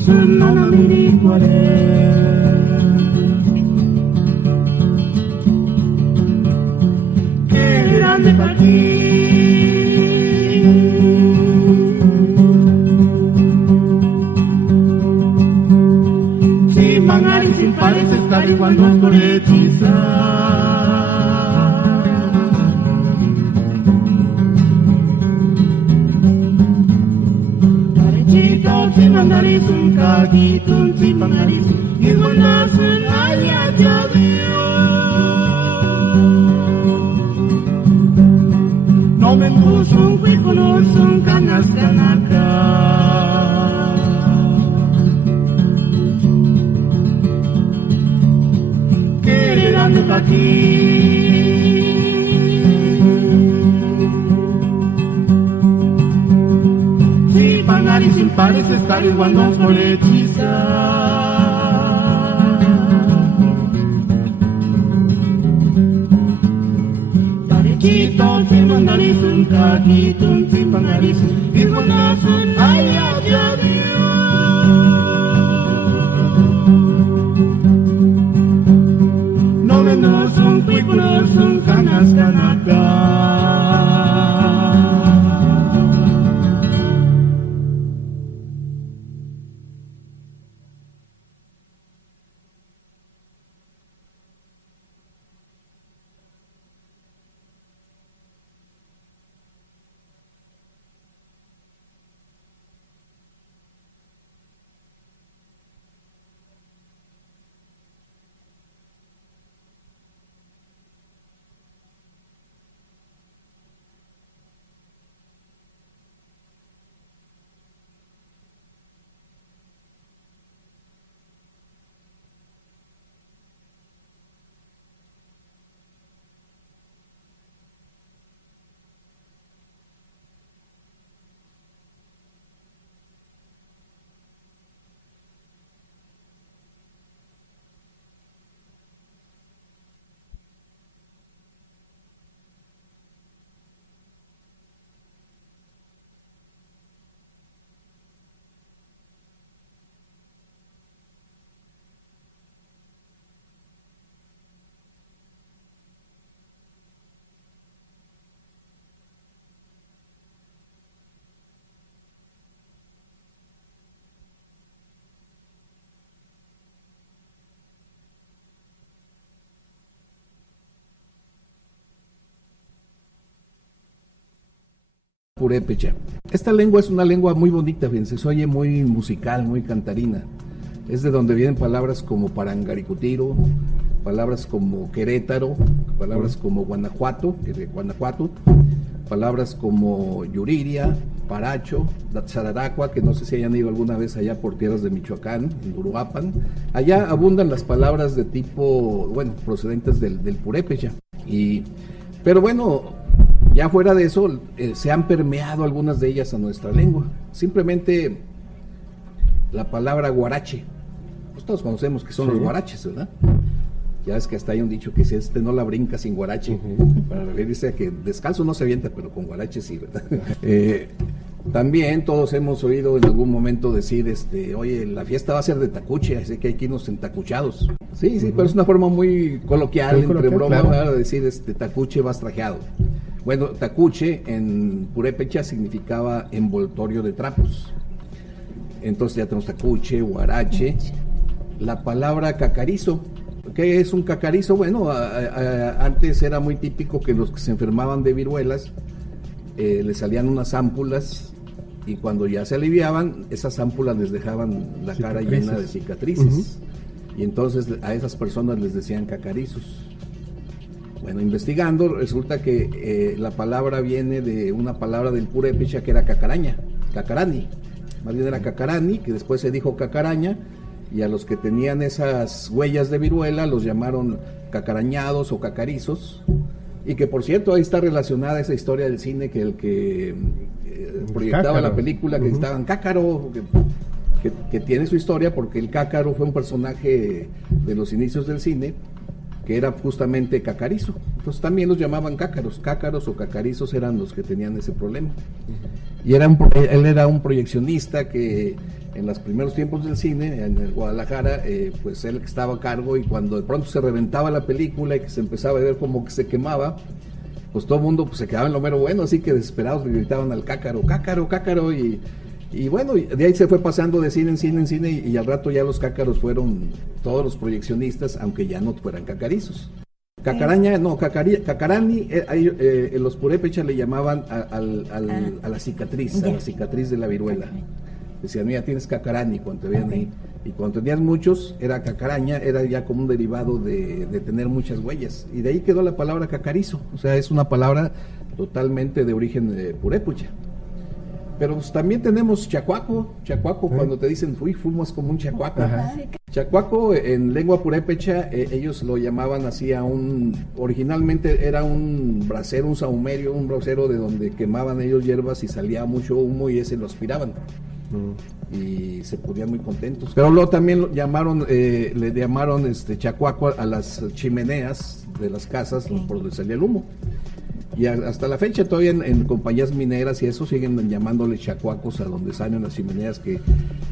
suena mirit kware que grande pa' aquí si mangarin sin pares estar igual nos por hechizar si mangaris un kagitun si pangaris irmanasun aya jadio no me pusun kwikonosun kanas kanaka quererán pa' aquí y sin pares estar igual nos por hechizar parechitos sin mandariz un cajito sin panariz y buenasun ay ay no menos un cuículos un canas canacas Purépecha. Esta lengua es una lengua muy bonita, fíjense, se oye muy musical, muy cantarina. Es de donde vienen palabras como Parangaricutiro, palabras como Querétaro, palabras como Guanajuato, que de Guanajuato, palabras como Yuriria, Paracho, Tzararacua, que no sé si hayan ido alguna vez allá por tierras de Michoacán, en Uruapan. Allá abundan las palabras de tipo, bueno, procedentes del purépecha. Pero bueno, ya fuera de eso, se han permeado algunas de ellas a nuestra lengua. Simplemente la palabra guarache, pues todos conocemos que son los guaraches, ¿verdad? Ya es que hasta hay un dicho que dice, no la brinca sin guarache, para referirse a que descalzo no se avienta, pero con guarache sí, ¿verdad? También todos hemos oído en algún momento decir, oye, la fiesta va a ser de tacuche, así que hay que irnos entacuchados. Sí, pero es una forma muy coloquial, entre bromas, claro, de decir, tacuche vas trajeado. Bueno, tacuche en purépecha significaba envoltorio de trapos. Entonces ya tenemos tacuche, guarache. La palabra cacarizo. ¿Qué es un cacarizo? Bueno, antes era muy típico que los que se enfermaban de viruelas les salían unas ámpulas y cuando ya se aliviaban, esas ámpulas les dejaban la cara llena de cicatrices. Y entonces a esas personas les decían cacarizos. Bueno, investigando, resulta que la palabra viene de una palabra del purépecha que era cacaraña, cacarani. Más bien era cacarani, que después se dijo cacaraña, y a los que tenían esas huellas de viruela los llamaron cacarañados o cacarizos. Y que, por cierto, ahí está relacionada esa historia del cine, que el que proyectaba Cácaro. la película, que estaban cácaro, que tiene su historia, porque el cácaro fue un personaje de los inicios del cine, que era justamente cacarizo. Entonces también los llamaban cácaros o cacarizos eran los que tenían ese problema. Y él era un proyeccionista que en los primeros tiempos del cine, en el Guadalajara, pues él estaba a cargo, y cuando de pronto se reventaba la película y que se empezaba a ver como que se quemaba, pues todo el mundo pues, se quedaba en lo mero bueno, así que desesperados le gritaban al cácaro, cácaro, cácaro, y bueno, de ahí se fue pasando de cine en cine en cine, y al rato ya los cácaros fueron todos los proyeccionistas, aunque ya no fueran cacarizos. Cacaraña, no, cacarani, los purépechas le llamaban a la cicatriz, a la cicatriz de la viruela. Decían, mira, tienes cacarani cuando te veían ahí. Y cuando tenías muchos, era cacaraña, era ya como un derivado de tener muchas huellas. Y de ahí quedó la palabra cacarizo. O sea, es una palabra totalmente de origen purépecha. Pero pues, también tenemos chacuaco, cuando te dicen, fuimos como un chacuaco. Ajá. Chacuaco en lengua purépecha, ellos lo llamaban así originalmente era un brasero, un sahumerio, un brasero de donde quemaban ellos hierbas y salía mucho humo y ese lo aspiraban. Y se ponían muy contentos. Pero luego también le llamaron chacuaco a las chimeneas de las casas, por donde salía el humo. Y hasta la fecha todavía en compañías mineras y eso siguen llamándole chacuacos a donde salen las chimeneas, que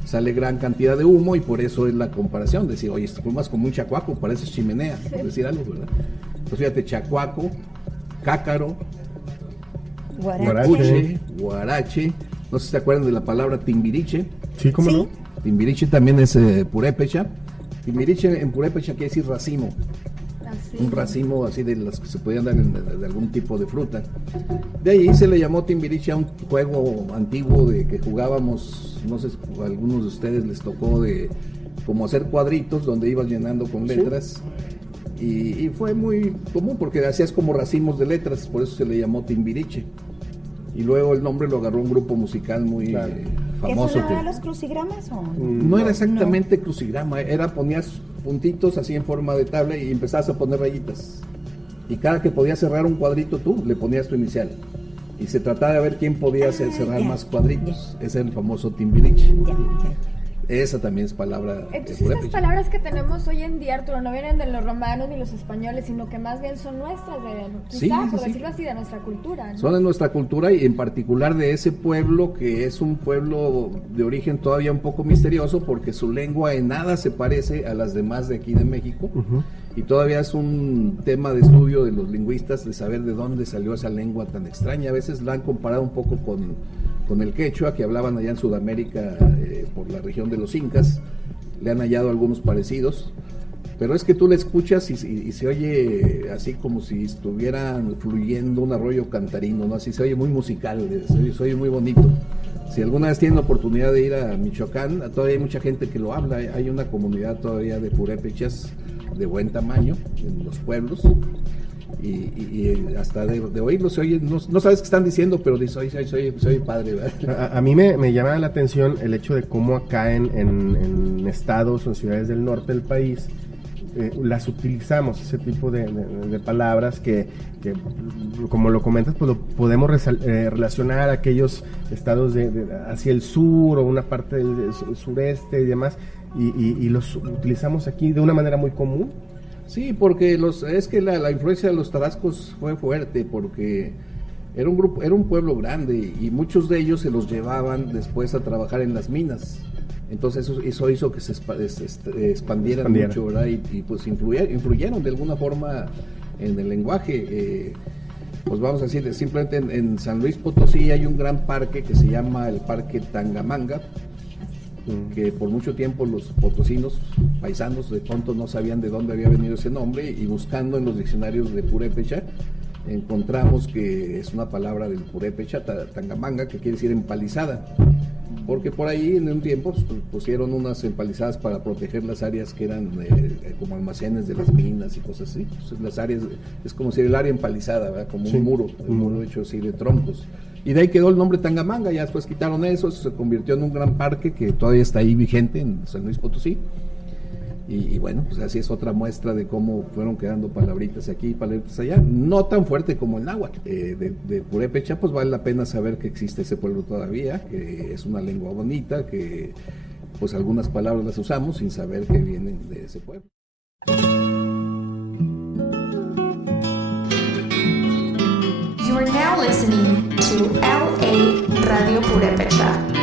sale gran cantidad de humo, y por eso es la comparación, decir, oye, esto fumas como un chacuaco, pareces chimenea, por decir algo, ¿verdad? Pues fíjate, chacuaco, cácaro, guarache, no sé si se acuerdan de la palabra timbiriche. Sí, ¿cómo no? Timbiriche también es purépecha. Timbiriche en purépecha quiere decir racimo. Un racimo así de las que se podían dar de algún tipo de fruta. De ahí se le llamó timbiriche a un juego antiguo de que jugábamos, no sé, a algunos de ustedes les tocó de como hacer cuadritos donde ibas llenando con letras. Y fue muy común porque hacías como racimos de letras, por eso se le llamó timbiriche. Y luego el nombre lo agarró un grupo musical muy famoso. ¿Eso no eran los crucigramas o...? No era exactamente crucigrama, ponías puntitos así en forma de tabla y empezabas a poner rayitas. Y cada que podías cerrar un cuadrito tú, le ponías tu inicial. Y se trataba de ver quién podía cerrar más cuadritos. Ese es el famoso timbiriche. Esa también es palabra. Entonces estas palabras que tenemos hoy en día, Arturo, no vienen de los romanos ni los españoles, sino que más bien son nuestras, por decirlo así, de nuestra cultura, ¿no? Son de nuestra cultura, y en particular de ese pueblo, que es un pueblo de origen todavía un poco misterioso, porque su lengua en nada se parece a las demás de aquí de México. Y todavía es un tema de estudio de los lingüistas, de saber de dónde salió esa lengua tan extraña. A veces la han comparado un poco con el quechua, que hablaban allá en Sudamérica, por la región de los incas. Le han hallado algunos parecidos, pero es que tú le escuchas y se oye así como si estuvieran fluyendo un arroyo cantarino, ¿no? Así se oye muy musical, se oye muy bonito. Si alguna vez tienen la oportunidad de ir a Michoacán, todavía hay mucha gente que lo habla. Hay una comunidad todavía de purépechas de buen tamaño en los pueblos, y hasta de oírlo se oye, no sabes qué están diciendo, pero dice, soy padre, ¿verdad? A mí me llama la atención el hecho de cómo acá en estados o en ciudades del norte del país las utilizamos, ese tipo de palabras que como lo comentas, pues lo podemos relacionar a aquellos estados hacia el sur o una parte del sureste y demás, y los utilizamos aquí de una manera muy común. Sí, porque es que la influencia de los tarascos fue fuerte, porque era un pueblo grande, y muchos de ellos se los llevaban después a trabajar en las minas. Entonces eso hizo que se expandieran mucho, ¿verdad? Y pues influyeron de alguna forma en el lenguaje. Pues vamos a decir, simplemente en San Luis Potosí hay un gran parque que se llama el Parque Tangamanga, que por mucho tiempo los potosinos, paisanos, de pronto no sabían de dónde había venido ese nombre, y buscando en los diccionarios de purépecha encontramos que es una palabra del purépecha, Tangamanga, que quiere decir empalizada. porque por ahí en un tiempo pues, pusieron unas empalizadas para proteger las áreas que eran como almacenes de las minas y cosas así. Entonces, las áreas, es como si el área empalizada, ¿verdad? Como un muro hecho así de troncos. Y de ahí quedó el nombre Tangamanga, ya después quitaron eso se convirtió en un gran parque que todavía está ahí vigente en San Luis Potosí. Y bueno, pues así es otra muestra de cómo fueron quedando palabritas aquí y palabritas allá, no tan fuerte como el náhuatl. De Purépecha, pues vale la pena saber que existe ese pueblo todavía, que es una lengua bonita, que pues algunas palabras las usamos sin saber que vienen de ese pueblo. You are now listening to LA Radio Purépecha.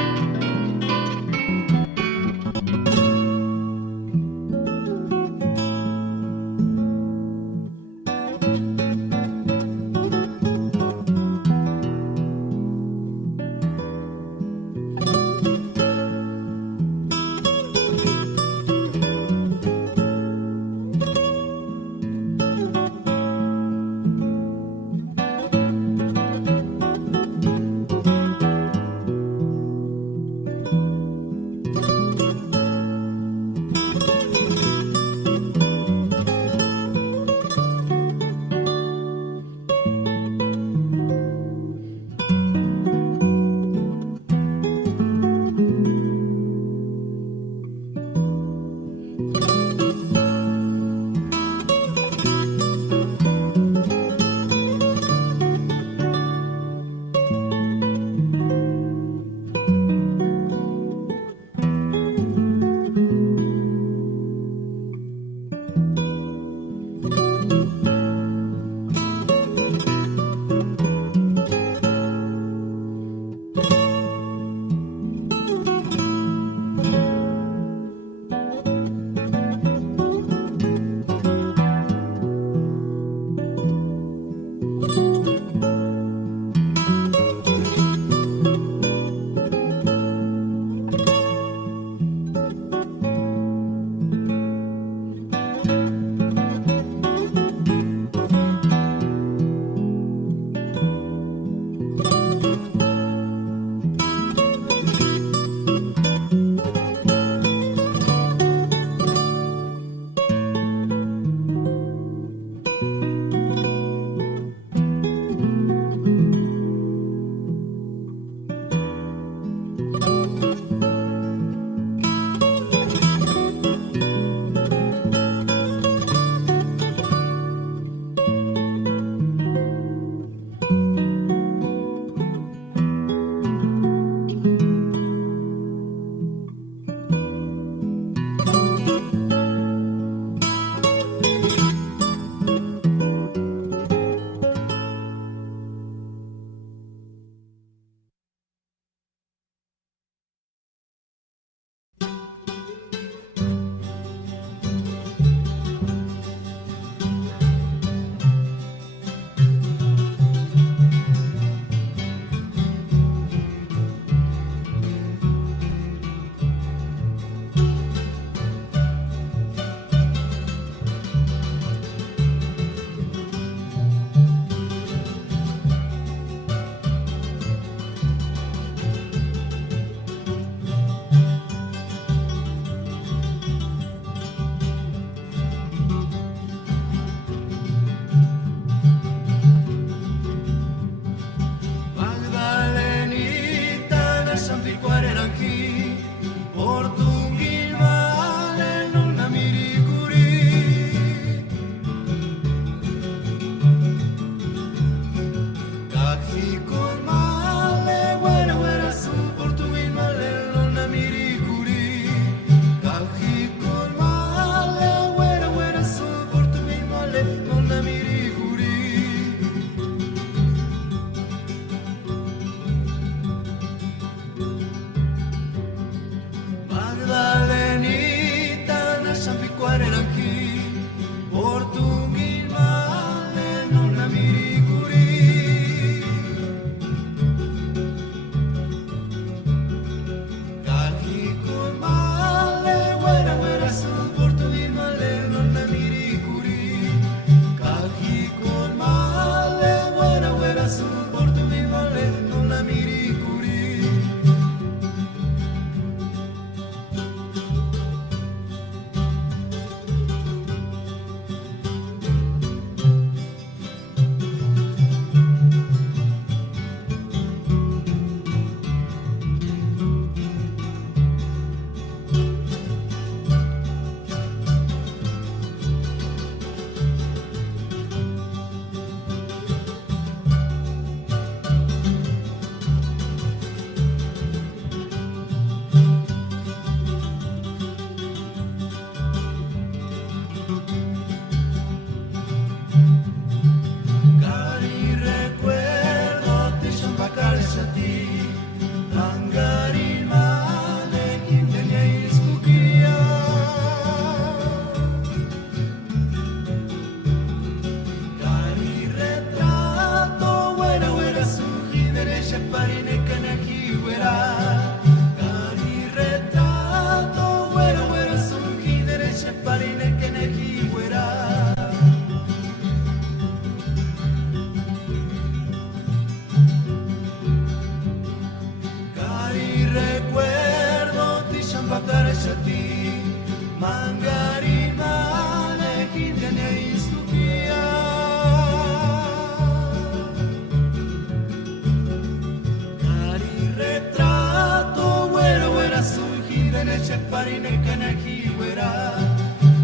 neche parine kanaki wera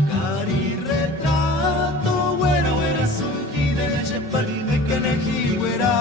Kari retrato wera wera suki de neche parine kanaki wera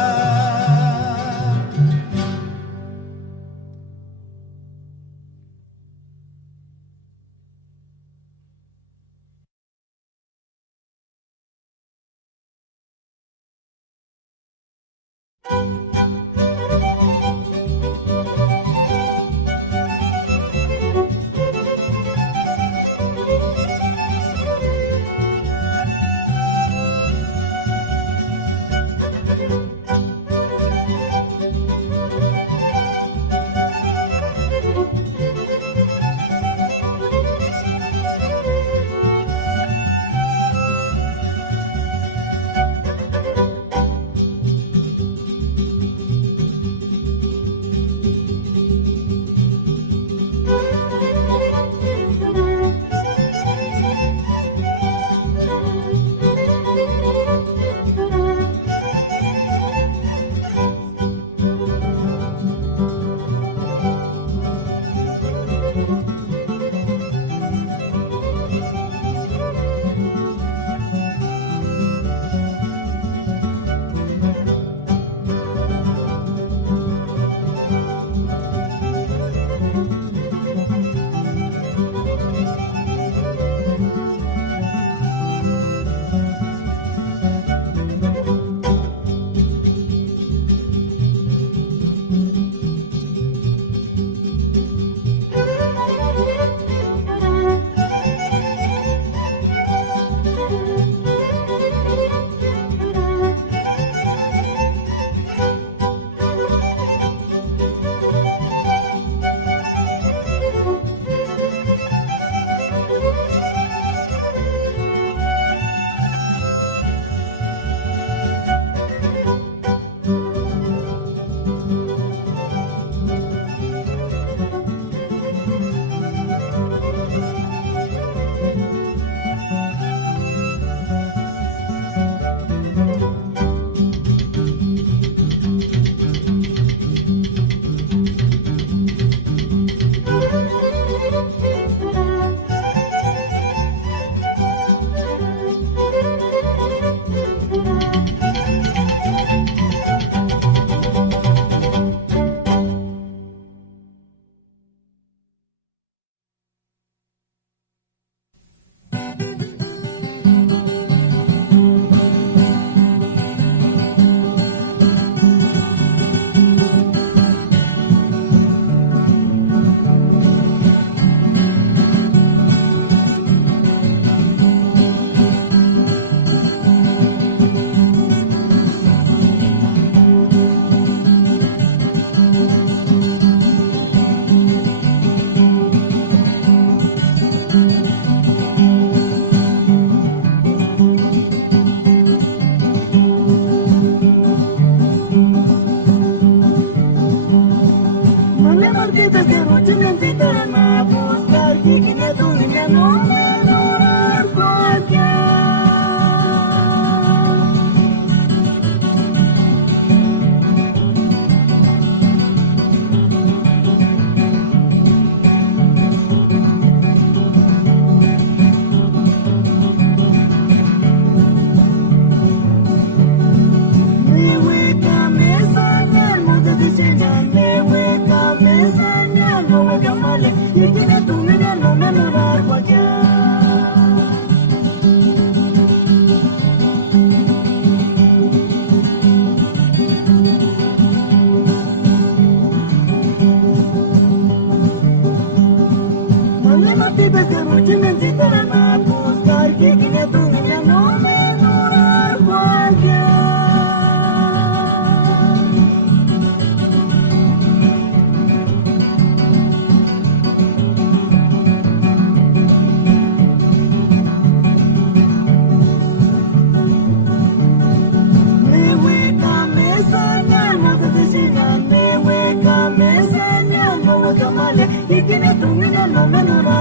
no me